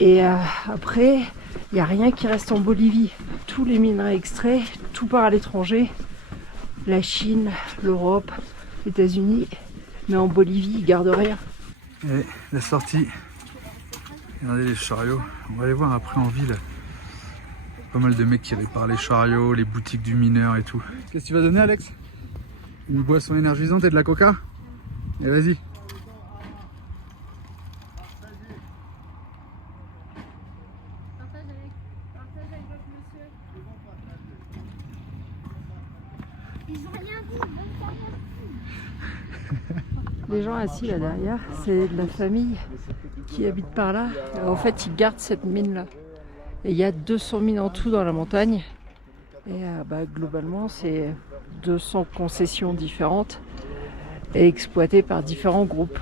Et après, il n'y a rien qui reste en Bolivie. Tous les minerais extraits, tout part à l'étranger. La Chine, l'Europe, les États-Unis. Mais en Bolivie, ils gardent rien. Et la sortie. Regardez les chariots. On va aller voir après en ville. Pas mal de mecs qui réparent les chariots, les boutiques du mineur et tout. Qu'est-ce que tu vas donner, Alex? Une boisson énergisante et de la coca? Et vas-y. Les gens assis là derrière, c'est de la famille qui habite par là. En fait, ils gardent cette mine-là. Et il y a 200 mines en tout dans la montagne. Et globalement, c'est 200 concessions différentes et exploitées par différents groupes.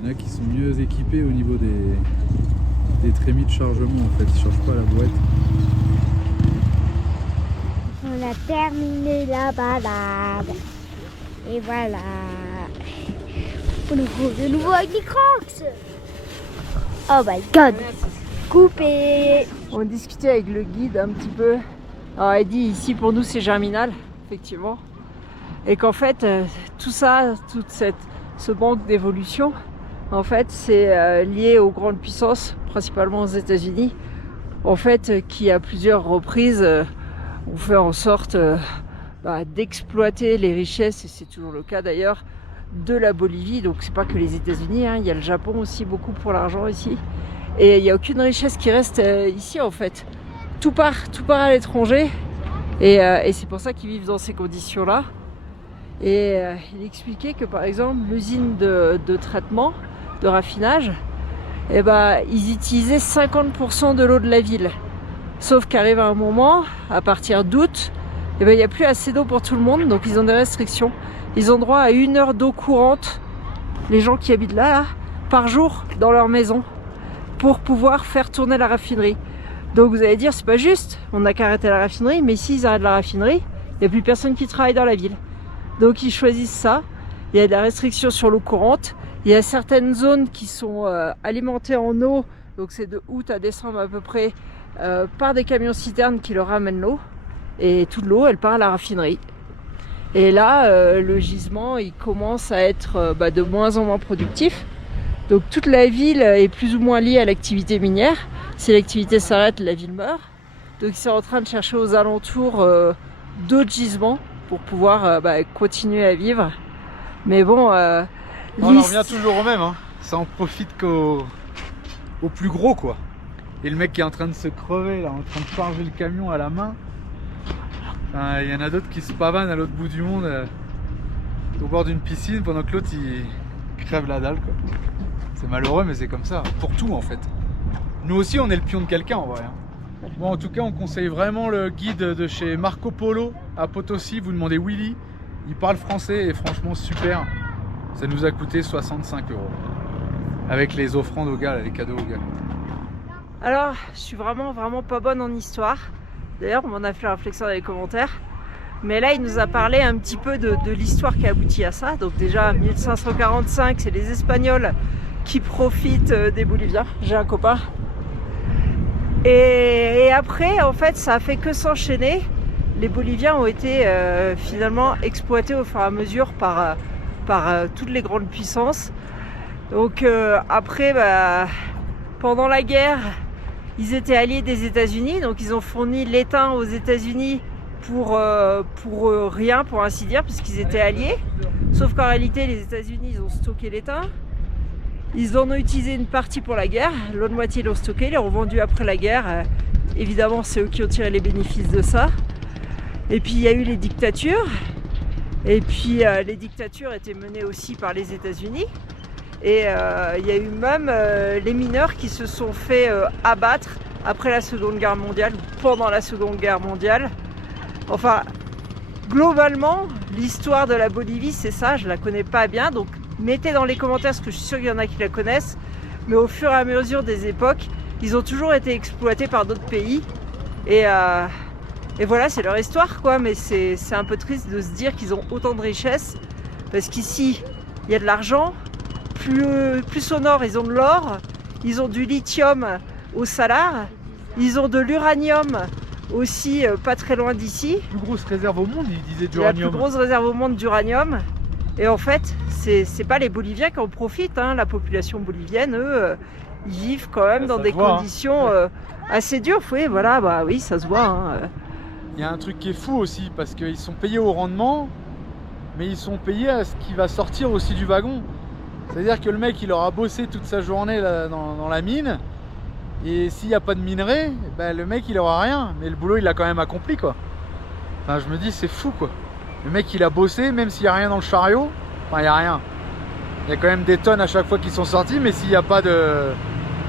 Il y en a qui sont mieux équipés au niveau des trémies de chargement en fait, ils ne chargent pas la boîte. On a terminé la balade. Et voilà. On nous retrouve de nouveau avec les Crocs. Oh my god. Coupé. On discutait avec le guide un petit peu. Alors il dit ici pour nous c'est germinal, effectivement. Et qu'en fait tout ça, ce manque d'évolution, en fait c'est lié aux grandes puissances, principalement aux États-Unis, en fait qui à plusieurs reprises ont fait en sorte d'exploiter les richesses, et c'est toujours le cas d'ailleurs, de la Bolivie. Donc c'est pas que les États-Unis, il y a le Japon aussi beaucoup pour l'argent ici. Et il n'y a aucune richesse qui reste ici en fait. Tout part à l'étranger. Et c'est pour ça qu'ils vivent dans ces conditions-là. Et il expliquait que par exemple l'usine de traitement, de raffinage, ils utilisaient 50% de l'eau de la ville. Sauf qu'arrive un moment, à partir d'août, il n'y a plus assez d'eau pour tout le monde, donc ils ont des restrictions. Ils ont droit à 1 heure d'eau courante, les gens qui habitent là, par jour dans leur maison, pour pouvoir faire tourner la raffinerie. Donc vous allez dire, c'est pas juste, on n'a qu'à arrêter la raffinerie, mais s'ils arrêtent la raffinerie, il n'y a plus personne qui travaille dans la ville. Donc ils choisissent ça. Il y a des restrictions sur l'eau courante. Il y a certaines zones qui sont alimentées en eau, donc c'est de août à décembre à peu près, par des camions citernes qui leur ramènent l'eau. Et toute l'eau, elle part à la raffinerie. Et là, le gisement, il commence à être de moins en moins productif. Donc toute la ville est plus ou moins liée à l'activité minière. Si l'activité s'arrête, la ville meurt. Donc ils sont en train de chercher aux alentours d'autres gisements pour pouvoir continuer à vivre. Mais bon, on en revient toujours au même, ça en profite qu'au plus gros quoi. Et le mec qui est en train de se crever, là, en train de charger le camion à la main. Il y en a d'autres qui se pavanent à l'autre bout du monde, au bord d'une piscine, pendant que l'autre il crève la dalle quoi. C'est malheureux mais c'est comme ça, pour tout en fait. Nous aussi on est le pion de quelqu'un en vrai. Bon, en tout cas on conseille vraiment le guide de chez Marco Polo à Potosi, vous demandez Willy, il parle français et franchement super. Ça nous a coûté 65 €. Avec les offrandes aux gars, les cadeaux aux gars. Alors, je suis vraiment pas bonne en histoire. D'ailleurs, on m'en a fait la réflexion dans les commentaires. Mais là, il nous a parlé un petit peu de l'histoire qui a abouti à ça. Donc déjà, 1545, c'est les Espagnols qui profitent des Boliviens. J'ai un copain. Et après, en fait, ça a fait que s'enchaîner. Les Boliviens ont été finalement exploités au fur et à mesure par toutes les grandes puissances. Donc après, pendant la guerre, ils étaient alliés des États-Unis, donc ils ont fourni l'étain aux États-Unis pour rien, pour ainsi dire, puisqu'ils étaient alliés. Sauf qu'en réalité, les États-Unis, ils ont stocké l'étain. Ils en ont utilisé une partie pour la guerre, l'autre moitié l'ont stocké, ils l'ont revendu après la guerre. Évidemment, c'est eux qui ont tiré les bénéfices de ça. Et puis, il y a eu les dictatures. Et puis, les dictatures étaient menées aussi par les États-Unis. Et il y a eu même les mineurs qui se sont fait abattre après la Seconde Guerre mondiale ou pendant la Seconde Guerre mondiale. Enfin, globalement, l'histoire de la Bolivie, c'est ça, je la connais pas bien, donc mettez dans les commentaires, parce que je suis sûre qu'il y en a qui la connaissent, mais au fur et à mesure des époques, ils ont toujours été exploités par d'autres pays, et voilà, c'est leur histoire, quoi, mais c'est un peu triste de se dire qu'ils ont autant de richesses, parce qu'ici, il y a de l'argent, plus au nord, ils ont de l'or, ils ont du lithium au Salar, ils ont de l'uranium aussi pas très loin d'ici. Plus grosse réserve au monde, il disait La d'uranium. plus grosse réserve au monde d'uranium. Et en fait, c'est pas les Boliviens qui en profitent. Hein. La population bolivienne, eux, ils vivent quand même dans des conditions assez dures. Oui, voilà, bah oui, ça se voit. Hein. Il y a un truc qui est fou aussi, parce qu'ils sont payés au rendement, mais ils sont payés à ce qui va sortir aussi du wagon. C'est-à-dire que le mec, il aura bossé toute sa journée là, dans la mine, et s'il n'y a pas de minerai, ben, le mec, il aura rien. Mais le boulot, il l'a quand même accompli, quoi. Enfin, je me dis, c'est fou, quoi. Le mec, il a bossé, même s'il n'y a rien dans le chariot, enfin, il n'y a rien. Il y a quand même des tonnes à chaque fois qui sont sorties, mais s'il n'y a pas de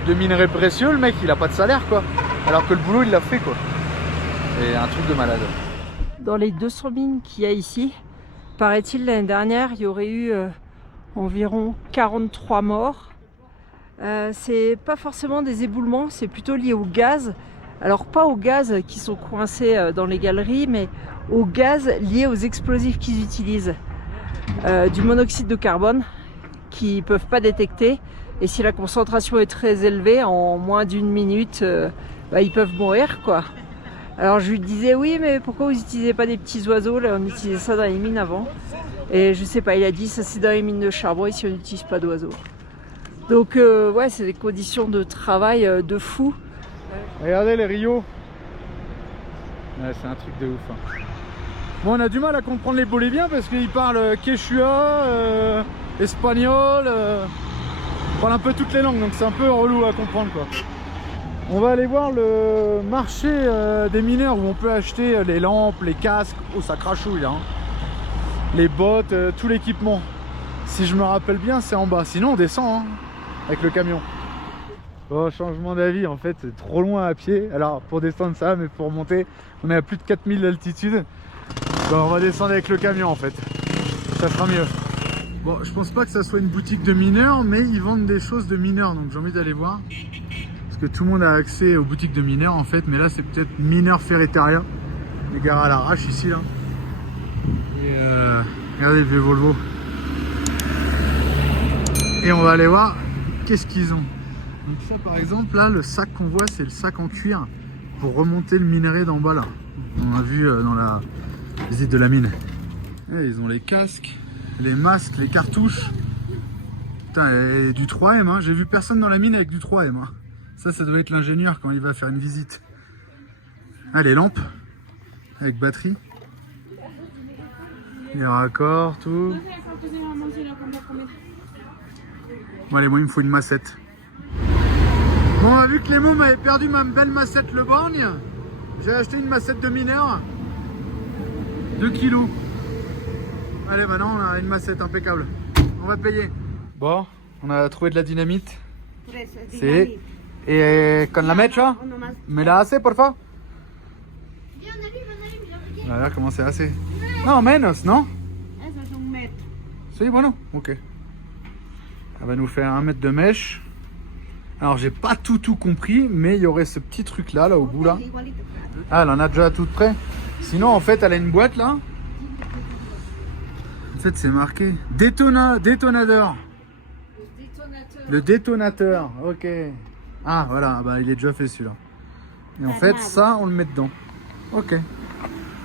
minerai précieux, le mec, il n'a pas de salaire, quoi. Alors que le boulot, il l'a fait, quoi. C'est un truc de malade. Dans les 200 mines qu'il y a ici, paraît-il, l'année dernière, il y aurait eu environ 43 morts. C'est pas forcément des éboulements, c'est plutôt lié au gaz. Alors pas aux gaz qui sont coincés dans les galeries, mais au gaz lié aux explosifs qu'ils utilisent. Du monoxyde de carbone qu'ils peuvent pas détecter. Et si la concentration est très élevée, en moins d'une minute, ils peuvent mourir, quoi. Alors je lui disais, oui, mais pourquoi vous n'utilisez pas des petits oiseaux? Là, on utilisait ça dans les mines avant. Et je sais pas, il a dit, ça c'est dans les mines de charbon, ici on n'utilise pas d'oiseaux. Donc ouais, c'est des conditions de travail de fou. Regardez les rios. Ouais, c'est un truc de ouf. Hein. Bon, on a du mal à comprendre les Boliviens parce qu'ils parlent quechua, espagnol, ils parlent un peu toutes les langues, donc c'est un peu relou à comprendre, quoi. On va aller voir le marché des mineurs où on peut acheter les lampes, les casques. Oh, ça crachouille, hein. Les bottes, tout l'équipement. Si je me rappelle bien, c'est en bas. Sinon, on descend, hein, avec le camion. Oh, changement d'avis, en fait, c'est trop loin à pied. Alors, pour descendre ça, mais pour monter, on est à plus de 4000 d'altitude. Bon, on va descendre avec le camion, en fait. Ça sera mieux. Bon, je pense pas que ça soit une boutique de mineurs, mais ils vendent des choses de mineurs, donc j'ai envie d'aller voir. Parce que tout le monde a accès aux boutiques de mineurs, en fait. Mais là, c'est peut-être Mineurs Ferretaria. Les gars à l'arrache, ici, là. Et regardez le vieux Volvo. Et on va aller voir qu'est-ce qu'ils ont. Donc ça par exemple, là le sac qu'on voit, c'est le sac en cuir pour remonter le minerai d'en bas là. On a vu dans la visite de la mine. Et ils ont les casques, les masques, les cartouches. Putain, et du 3M, hein. J'ai vu personne dans la mine avec du 3M. Hein. Ça doit être l'ingénieur quand il va faire une visite. Ah, les lampes avec batterie. Les raccords, tout. Bon allez, moi il me faut une massette. Bon, on a vu que les mômes avaient perdu ma belle massette Le Borgne. J'ai acheté une massette de mineur. 2 kilos. Allez, maintenant on a une massette impeccable. On va payer. Bon, on a trouvé de la dynamite. C'est... Et con la mecha, me la hace, por favor. Voilà comment c'est assez. Non, menos, non? Si, bueno, ok. Elle va nous faire 1 mètre de mèche. Alors j'ai pas tout compris, mais il y aurait ce petit truc là au bout là. Ah, elle en a déjà tout près. Sinon en fait elle a une boîte là. En fait c'est marqué détonateur. Le détonateur, ok. Ah voilà, bah il est déjà fait celui-là. Et en fait ça on le met dedans. Ok.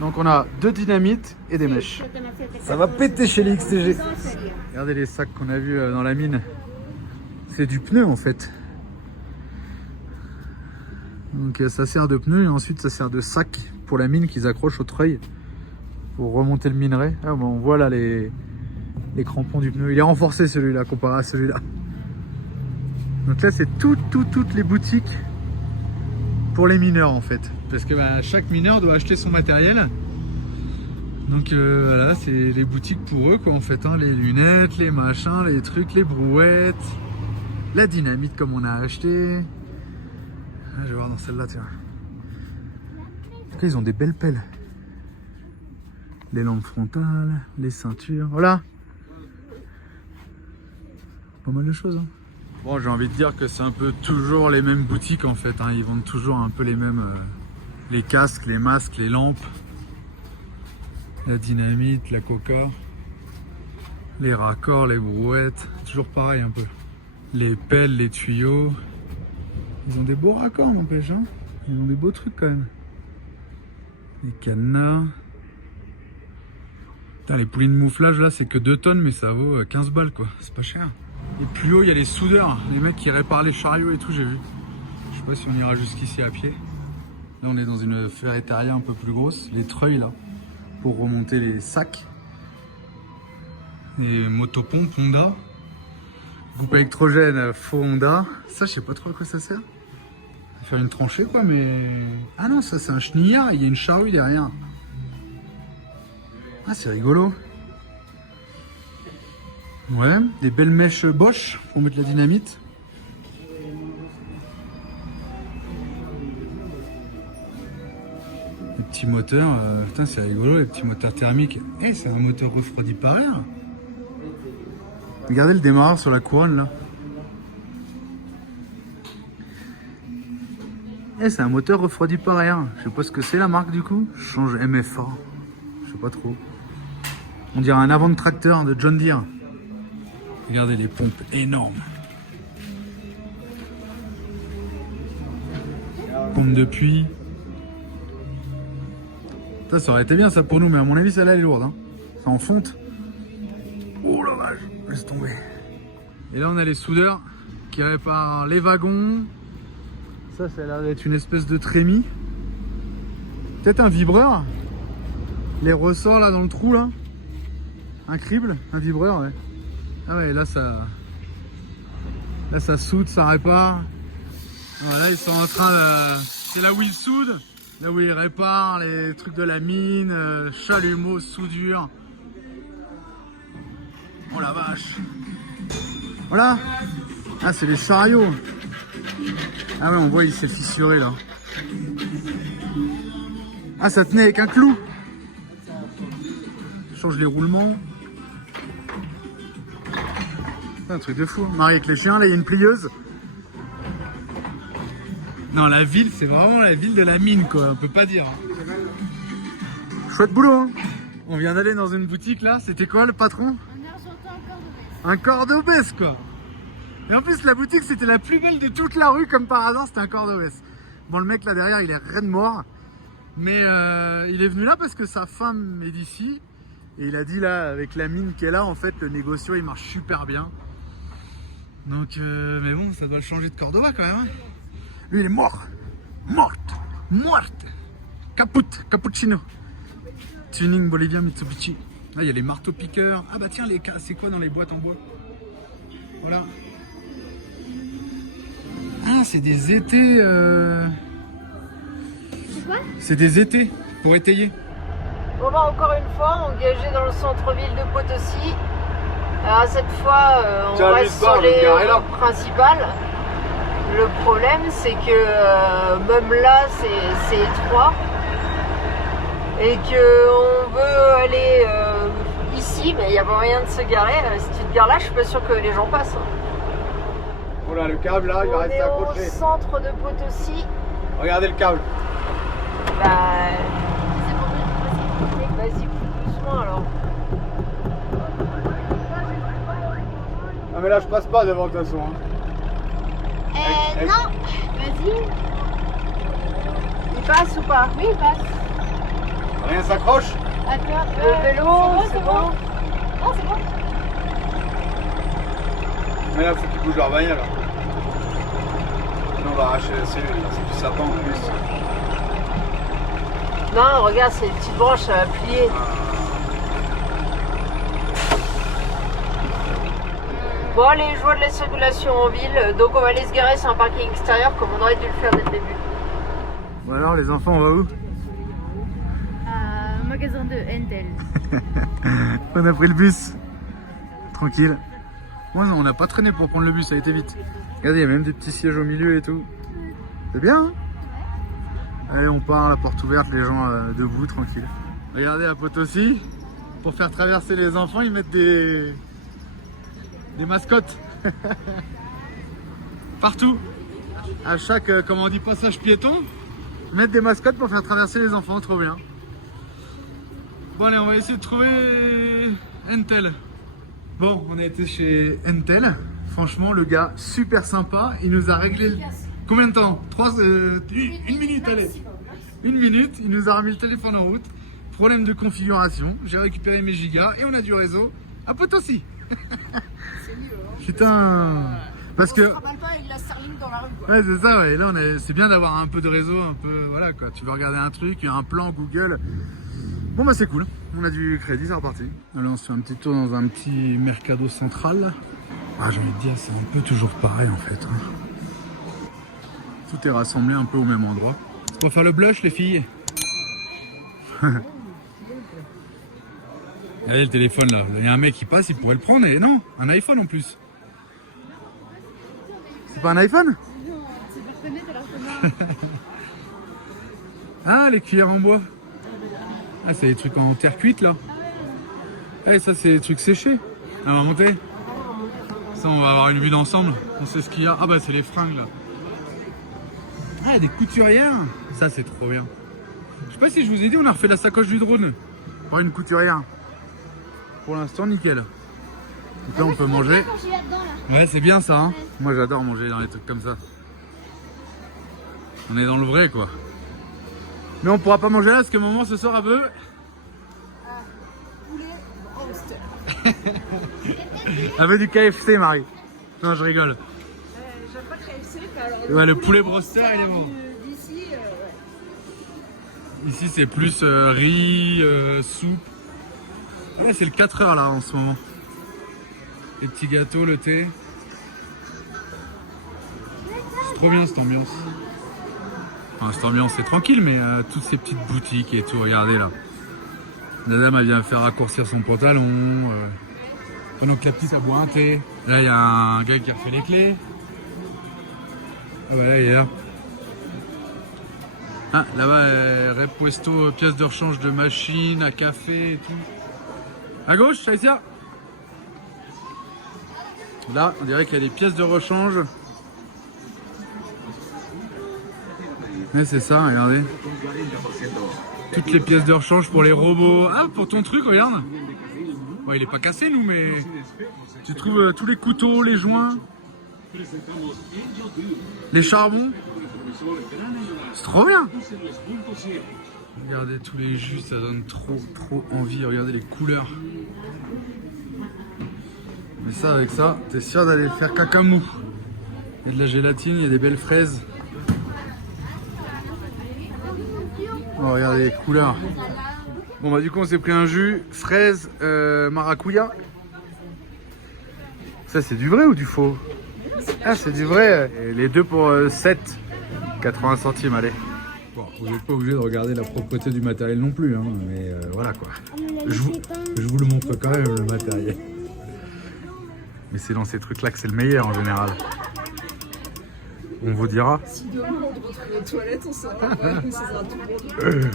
Donc on a 2 dynamites et des mèches. Ça va péter chez les XTG. Regardez les sacs qu'on a vus dans la mine. C'est du pneu en fait. Donc ça sert de pneu et ensuite ça sert de sac pour la mine qu'ils accrochent au treuil pour remonter le minerai. Ah, bon, on voit là les crampons du pneu. Il est renforcé celui-là comparé à celui-là. Donc là c'est toutes les boutiques pour les mineurs en fait. Parce que chaque mineur doit acheter son matériel. Donc voilà, c'est les boutiques pour eux quoi en fait. Hein. Les lunettes, les machins, les trucs, les brouettes, la dynamite comme on a acheté. Ah, je vais voir dans celle-là tiens. En tout cas ils ont des belles pelles. Les lampes frontales, les ceintures, voilà. Pas mal de choses. Hein. Bon, j'ai envie de dire que c'est un peu toujours les mêmes boutiques en fait. Hein. Ils vendent toujours un peu les mêmes, les casques, les masques, les lampes, la dynamite, la coca, les raccords, les brouettes. Toujours pareil un peu. Les pelles, les tuyaux. Ils ont des beaux raccords n'empêche. Hein. Ils ont des beaux trucs quand même. Les cadenas. Putain, les poulies de mouflage là c'est que 2 tonnes mais ça vaut 15 balles quoi, c'est pas cher. Et plus haut il y a les soudeurs, les mecs qui réparent les chariots et tout j'ai vu. Je sais pas si on ira jusqu'ici à pied. Là on est dans une ferreteria un peu plus grosse, les treuils là, pour remonter les sacs. Les motopompes Honda. Groupe électrogène faux Honda. Ça je sais pas trop à quoi ça sert. Faire une tranchée quoi mais... Ah non ça c'est un chenillard, il y a une charrue derrière. Ah c'est rigolo. Ouais, des belles mèches Bosch pour mettre la dynamite. Les petits moteurs, putain c'est rigolo les petits moteurs thermiques. Eh c'est un moteur refroidi par air. Regardez le démarreur sur la couronne là. Eh c'est un moteur refroidi par air. Je sais pas ce que c'est la marque du coup. Change MFA. Je sais pas trop. On dirait un avant de tracteur de John Deere. Regardez les pompes énormes. Pompe de puits. Ça aurait été bien ça pour nous, mais à mon avis celle-là elle est lourde. Hein. C'est en fonte. Oh la vache, laisse tomber. Et là on a les soudeurs qui réparent les wagons. Ça a l'air d'être une espèce de trémie. Peut-être un vibreur. Les ressorts là dans le trou là. Un crible, un vibreur, ouais. Ah ouais, là ça soude, ça répare. Voilà, ils sont en train de... C'est là où ils soudent, là où ils réparent les trucs de la mine, chalumeau, soudure. Oh la vache. Voilà. Ah, c'est les chariots. Ah ouais, on voit, il s'est fissuré là. Ah, ça tenait avec un clou. Change les roulements. C'est un truc de fou. Marie avec les chiens, là il y a une plieuse. Non, la ville, c'est vraiment la ville de la mine quoi, on peut pas dire. Chouette boulot hein. On vient d'aller dans une boutique là, c'était quoi le patron? Un cordobès quoi. Et en plus la boutique c'était la plus belle de toute la rue comme par hasard, c'était un cordobès. Bon le mec là derrière il est raide mort. Mais il est venu là parce que sa femme est d'ici. Et il a dit là, avec la mine qu'elle a, en fait, le négocio il marche super bien. Donc, mais bon, ça doit le changer de Cordoba quand même. Hein. Lui il est mort. Morte. Cappuccino. Tuning Bolivia Mitsubishi. Là il y a les marteaux piqueurs. Ah bah tiens, c'est quoi dans les boîtes en bois? Voilà. Ah, c'est des étés. C'est quoi? C'est des étés pour étayer. On va encore une fois engagé dans le centre-ville de Potosi. Alors cette fois, on reste sur les routes principales. Le problème, c'est que même là, c'est étroit. Et qu'on veut aller ici, mais il n'y a pas moyen de se garer. Si tu te gares là, je suis pas sûr que les gens passent. Voilà, le câble là, il va rester accroché. On est au centre de Potosi. Regardez le câble. Bah, vas-y, plus doucement alors. Ah mais là je passe pas devant de toute façon. Non. Vas-y. Il passe ou pas? Oui, il passe. Rien s'accroche. Attends. Le vélo, c'est bon. Oh, c'est bon. Mais là faut qu'ils bougent leur bagnole. Sinon on va arracher la cellule, c'est du sapin en plus. Non, regarde, c'est les petites branches pliées. Bon, allez, je vois de la circulation en ville, donc on va aller se garer sur un parking extérieur comme on aurait dû le faire dès le début. Bon alors les enfants, on va où? Un magasin de Intel. On a pris le bus. Tranquille. Moi on n'a pas traîné pour prendre le bus, ça a été vite. Regardez, il y a même des petits sièges au milieu et tout. C'est bien hein? Allez, on part, la porte ouverte, les gens debout, tranquille. Regardez à Potosi, pour faire traverser les enfants, ils mettent des mascottes. Partout. À chaque, comment on dit, passage piéton, ils mettent des mascottes pour faire traverser les enfants, trop bien. Bon allez, on va essayer de trouver Intel. Bon, on a été chez Intel. Franchement, le gars, super sympa. Il nous a réglé... Combien de temps? Une minute, allez. Une minute, il nous a remis le téléphone en route. Problème de configuration. J'ai récupéré mes gigas et on a du réseau à Potosi. Putain. Parce que... On se travaille pas avec la Starlink dans la rue, quoi. Ouais, c'est ça, ouais. Là, c'est bien d'avoir un peu de réseau, un peu... Voilà, quoi. Tu veux regarder un truc, un plan Google... Bon bah c'est cool, on a du crédit, c'est reparti. Alors on se fait un petit tour dans un petit mercado central. Ah, j'ai envie de dire, c'est un peu toujours pareil en fait. Tout est rassemblé un peu au même endroit. C'est pour faire le blush les filles. Regardez le téléphone là, il y a un mec qui passe, il pourrait le prendre et non, un iPhone en plus. C'est pas un iPhone? Non, c'est pas reconnaître alors que non. Ah, les cuillères en bois. Ah, c'est des trucs en terre cuite là. Ah, et ça, c'est des trucs séchés. Ah, on va monter. Ça, on va avoir une vue d'ensemble. On sait ce qu'il y a. Ah, bah, c'est les fringues là. Ah, des couturières. Ça, c'est trop bien. Je sais pas si je vous ai dit, on a refait la sacoche du drone par une couturière. Pour l'instant, nickel. Donc là, on peut manger. Ouais, c'est bien ça. Hein. Moi, j'adore manger dans les trucs comme ça. On est dans le vrai, quoi. Mais on pourra pas manger là parce que maman ce soir elle veut. Poulet roast. Elle veut du KFC, Marie. Non, je rigole. J'aime pas KFC, mais alors. Ouais, le poulet broster il est bon. D'ici, Ici c'est plus riz, soupe. Ouais, c'est le 4h là en ce moment. Les petits gâteaux, le thé. C'est trop bien cette ambiance. Enfin, cette ambiance c'est tranquille, mais toutes ces petites boutiques et tout, regardez là. La dame elle vient faire raccourcir son pantalon. Pendant que la petite a boit un thé. Là il y a un gars qui a refait les clés. Ah bah là il est là. Ah là-bas, Repuesto, pièce de rechange de machine, à café et tout. À gauche, ça ici. Là, on dirait qu'il y a des pièces de rechange. Mais c'est ça, regardez. Toutes les pièces de rechange pour les robots. Ah, pour ton truc, regarde. Ouais, il est pas cassé, nous, mais tu trouves tous les couteaux, les joints, les charbons. C'est trop bien. Regardez tous les jus, ça donne trop envie. Regardez les couleurs. Mais ça, avec ça, t'es sûr d'aller faire cacamou. Il y a de la gélatine, il y a des belles fraises. Oh, regardez les couleurs. Bon bah du coup on s'est pris un jus fraise maracuya. Ça c'est du vrai ou du faux? Ah c'est du vrai. Et les deux pour 7, 80 centimes, allez. Bon, vous n'êtes pas obligé de regarder la propreté du matériel non plus, hein, mais voilà quoi. Je vous le montre quand même le matériel. Mais c'est dans ces trucs là que c'est le meilleur en général. On vous dira. Si demain on retrouve les toilettes, on saura que ça sera tout bon.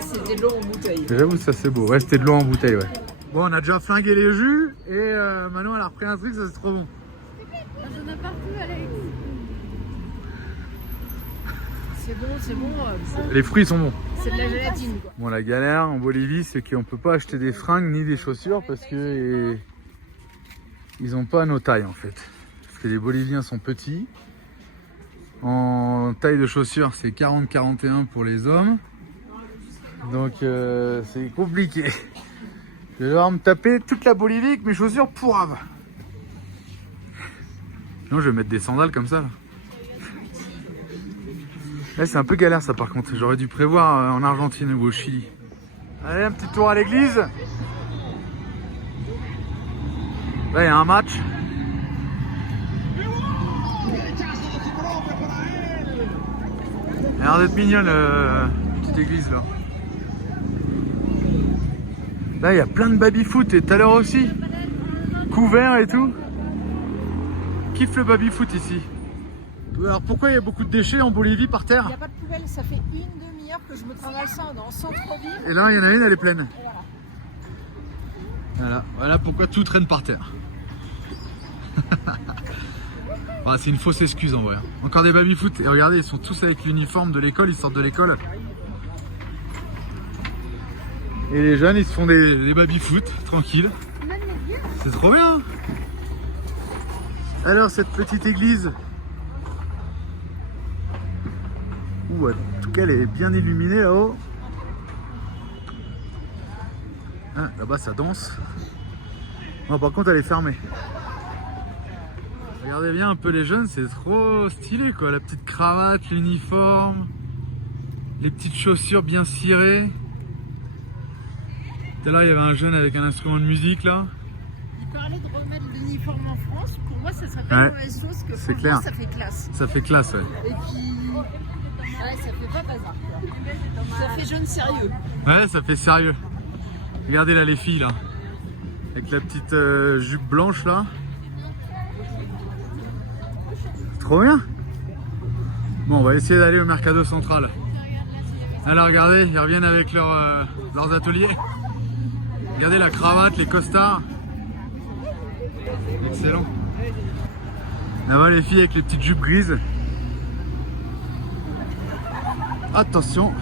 C'était de l'eau en bouteille. J'avoue, ça c'est beau. Ouais, c'était de l'eau en bouteille, ouais. Bon, on a déjà flingué les jus et Manon elle a repris un truc, ça c'est trop bon. J'en ai partout, Alex. C'est bon. Les fruits sont bons. C'est de la gélatine, quoi. Bon, la galère en Bolivie, c'est qu'on peut pas acheter des fringues ni des chaussures parce que ils ont pas nos tailles en fait. Parce que les Boliviens sont petits. En taille de chaussures, c'est 40-41 pour les hommes. Donc c'est compliqué. Je vais devoir me taper toute la Bolivie avec mes chaussures pourraves. Non, je vais mettre des sandales comme ça là. Là c'est un peu galère ça par contre, j'aurais dû prévoir en Argentine ou au Chili. Allez, un petit tour à l'église. Là il y a un match. Elle a l'air d'être mignonne la petite église là. Là il y a plein de baby-foot et tout à l'heure aussi. Couvert et tout. Kiffe le baby-foot ici. Alors pourquoi il y a beaucoup de déchets en Bolivie par terre? Il n'y a pas de poubelle, ça fait une demi-heure que je me trimballe ça dans le centre-ville. Et là il y en a une, elle est pleine. Voilà pourquoi tout traîne par terre. Ah, c'est une fausse excuse en vrai. Encore des baby-foot. Et regardez, ils sont tous avec l'uniforme de l'école, ils sortent de l'école. Et les jeunes, ils se font des baby-foot, tranquille. C'est trop bien. Alors, cette petite église. Ouh, en tout cas, elle est bien illuminée là-haut. Ah, là-bas, ça danse. Non, par contre, elle est fermée. Regardez bien un peu les jeunes, c'est trop stylé quoi. La petite cravate, l'uniforme, les petites chaussures bien cirées. Tout à l'heure il y avait un jeune avec un instrument de musique là. Il parlait de remettre l'uniforme en France. Pour moi ça serait pas une mauvaise chose que c'est clair. Ça fait classe. Ça fait classe ouais. Et puis ouais, ça fait pas bazar quoi. Ça fait jeune sérieux. Ouais, ça fait sérieux. Regardez là les filles là. Avec la petite jupe blanche là. Trop bien. Bon, on va essayer d'aller au Mercado Central. Alors regardez, ils reviennent avec leurs ateliers. Regardez la cravate, les costards. Excellent. Là-bas les filles avec les petites jupes grises. Attention.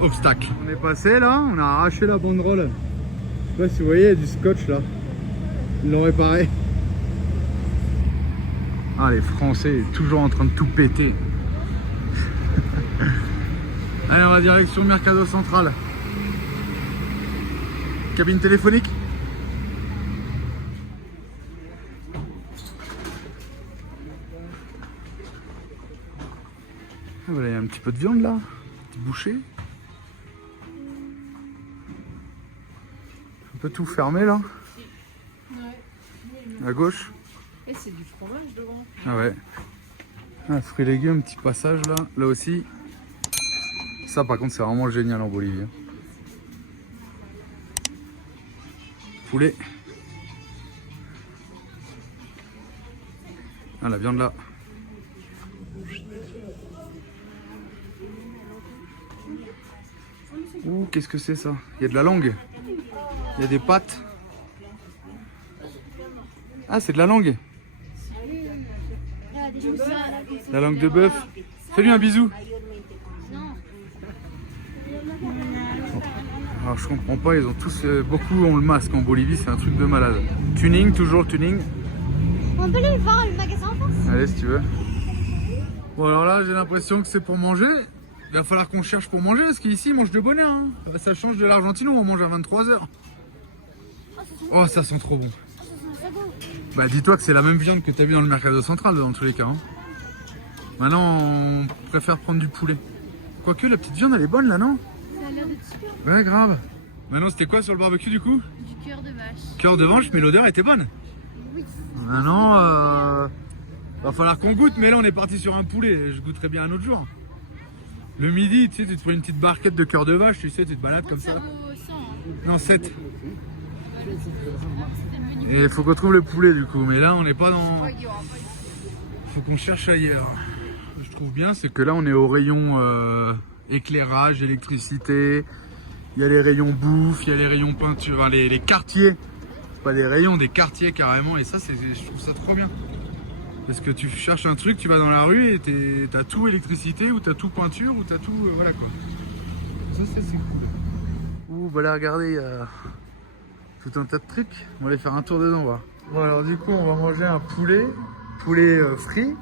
Obstacle. On est passé là, on a arraché la banderole. Je sais pas si vous voyez, il y a du scotch là. Ils l'ont réparé. Ah, les Français, toujours en train de tout péter. Allez, on va direction Mercado Central. Cabine téléphonique. Ah, voilà, il y a un petit peu de viande là. Petit boucher. Un peu tout fermé là. À gauche. Et c'est du fromage devant. Ah ouais. Ah, fruits et légumes, petit passage là. Là aussi. Ça par contre c'est vraiment génial en Bolivie. Poulet. Ah, la viande là. Ouh, qu'est-ce que c'est ça? Il y a de la langue. Il y a des pâtes. Ah, c'est de la langue. La langue de bœuf. Fais-lui un bisou. Alors je comprends pas, ils ont tous, beaucoup ont le masque en Bolivie, c'est un truc de malade. Tuning, toujours tuning. On peut aller voir le magasin en face. Allez si tu veux. Bon alors là j'ai l'impression que c'est pour manger. Il va falloir qu'on cherche pour manger, parce qu'ici ils mangent de bonheur. Hein. Ça change de l'Argentine où on mange à 23 h. Oh ça sent trop bon. Bah dis-toi que c'est la même viande que tu as vu dans le Mercado Central dans tous les cas. Hein. Maintenant on préfère prendre du poulet. Quoique la petite viande elle est bonne là non? Ça a l'air d'être super. Ouais grave. Maintenant c'était quoi sur le barbecue du coup? Du cœur de vache. Cœur de vache mais l'odeur était bonne. Oui. Maintenant va falloir qu'on goûte mais là on est parti sur un poulet. Je goûterai bien un autre jour. Le midi tu sais tu te prends une petite barquette de cœur de vache tu sais tu te balades comme ça. Non 7. Et il faut qu'on trouve le poulet du coup, mais là on n'est pas dans... Faut qu'on cherche ailleurs. Ce que je trouve bien c'est que là on est au rayon éclairage, électricité, il y a les rayons bouffe, il y a les rayons peinture, enfin, les quartiers. Pas des rayons, des quartiers carrément et ça je trouve ça trop bien. Parce que tu cherches un truc, tu vas dans la rue et t'as tout électricité ou t'as tout peinture ou t'as tout... voilà quoi. Ça c'est cool. Ouh bah là regardez, il y a... tout un tas de trucs, on va aller faire un tour dedans, on va. Bon alors du coup on va manger un poulet frit.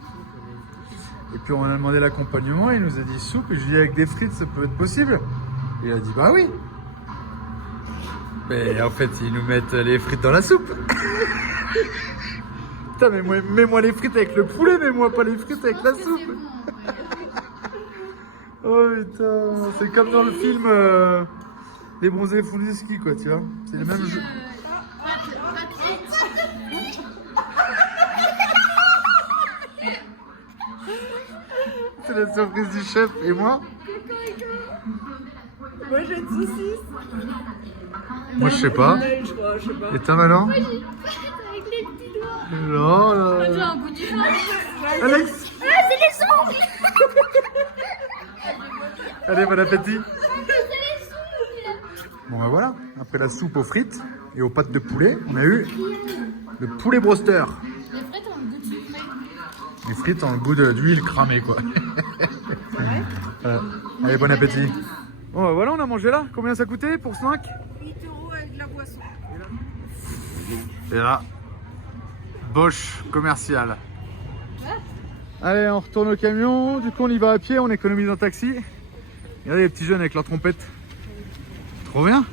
Et puis on a demandé l'accompagnement, il nous a dit soupe, et je lui ai dit avec des frites ça peut être possible. Et il a dit bah oui. Mais en fait ils nous mettent les frites dans la soupe. Putain mais mets-moi les frites avec le poulet, mets-moi pas les frites avec la soupe. Oh putain, c'est comme dans le film Les bronzés font du ski, quoi, tu vois. C'est le même jeu. C'est la surprise du chef et moi. Moi j'ai une saucisse. Moi je sais pas. Je crois, je sais pas. Et toi maintenant? Avec les petits doigts. Non, là. Un bout du doigt. Alex. Ah, c'est les ongles. Allez, bon appétit. C'est les ongles. Bon ben voilà, après la soupe aux frites et aux pâtes de poulet, on a eu le poulet broster. Les frites ont le goût de sucré. Les frites ont le goût d'huile cramée, quoi. Voilà. Allez, bon appétit. Bon ben voilà, on a mangé là. Combien ça coûtait pour ce snack? 8 € avec de la boisson. Et là, Bosch commercial. Allez, on retourne au camion. Du coup, on y va à pied, on économise un taxi. Regardez les petits jeunes avec leur trompette. Trop bien.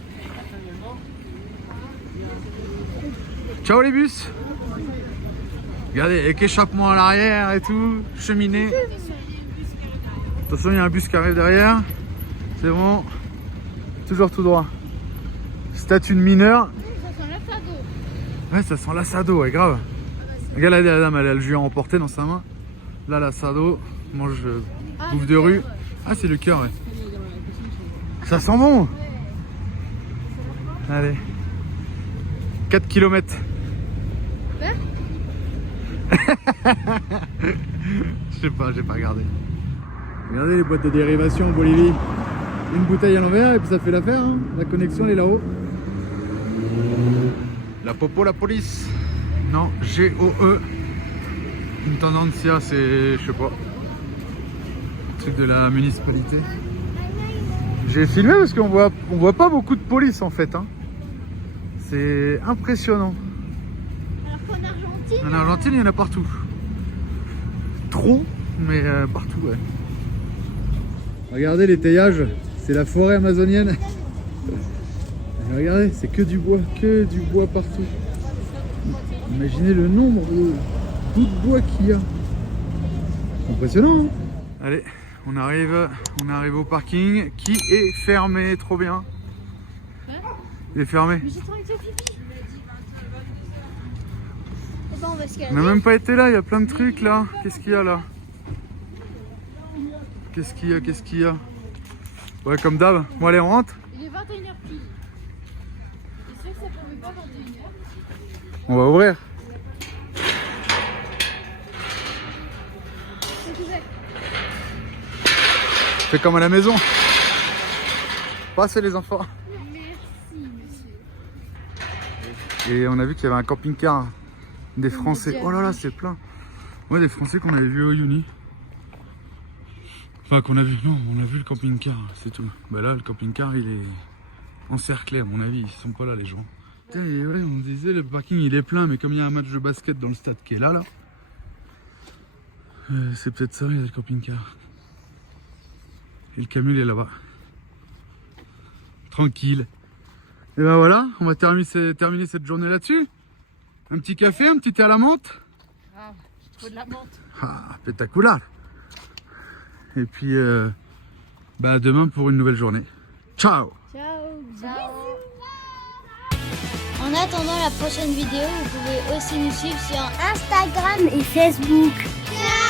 Ciao les bus. Regardez, avec échappement à l'arrière et tout, cheminée. Attention, il y a un bus qui arrive derrière. C'est bon. Toujours tout droit. Statue de mineur. Ça sent l'assado. Ouais, ça sent l'assado, ouais, grave. Regarde la dame, elle a le jus à emporter dans sa main. Là, l'assado, mange bouffe de rue. Ah, c'est le cœur, ouais. Ça sent bon. Allez. 4 km. Je sais pas, j'ai pas regardé. Regardez les boîtes de dérivation en Bolivie. Une bouteille à l'envers et puis ça fait l'affaire, hein. La connexion elle est là-haut. La popo, la police. Non, GOE. Intendencia, c'est, je sais pas, truc de la municipalité. J'ai filmé parce qu'on voit pas beaucoup de police en fait, hein. C'est impressionnant. Alors qu'en Argentine. En Argentine, il y en a partout. Trop, mais partout, ouais. Regardez les teillages, c'est la forêt amazonienne. Et regardez, c'est que du bois partout. Imaginez le nombre de bouts de bois qu'il y a. Impressionnant, hein. Allez, on arrive au parking qui est fermé, trop bien. Il est fermé. Mais j'ai trop envie de faire pipi. Et ben on va se On n'a calmer. même pas été là, il y a plein de trucs là. Qu'est-ce qu'il y a là? Qu'est-ce qu'il y a? Ouais, comme d'hab. Bon, allez, on rentre. Il est 21h pile. C'est sûr que ça pouvait pas 21h. On va ouvrir. Fais comme à la maison. Passez les enfants. Merci, monsieur. Et on a vu qu'il y avait un camping-car des Français. Oh là là, c'est plein. Ouais, des Français qu'on avait vu au Uni. Enfin, qu'on a vu. Non, on a vu le camping-car, c'est tout. Bah là, le camping-car, il est encerclé, à mon avis. Ils sont pas là, les gens. Putain, et ouais, on disait, le parking, il est plein, mais comme il y a un match de basket dans le stade qui est là, c'est peut-être ça, il y a le camping-car. Et le camion, il est là-bas. Tranquille. Et ben voilà, on va terminer cette journée là-dessus. Un petit café, un petit thé à la menthe. Ah, faut de la menthe. Ah, spectaculaire. Et puis, bah demain pour une nouvelle journée. Ciao. Ciao. En attendant la prochaine vidéo, vous pouvez aussi nous suivre sur Instagram et Facebook. Ciao.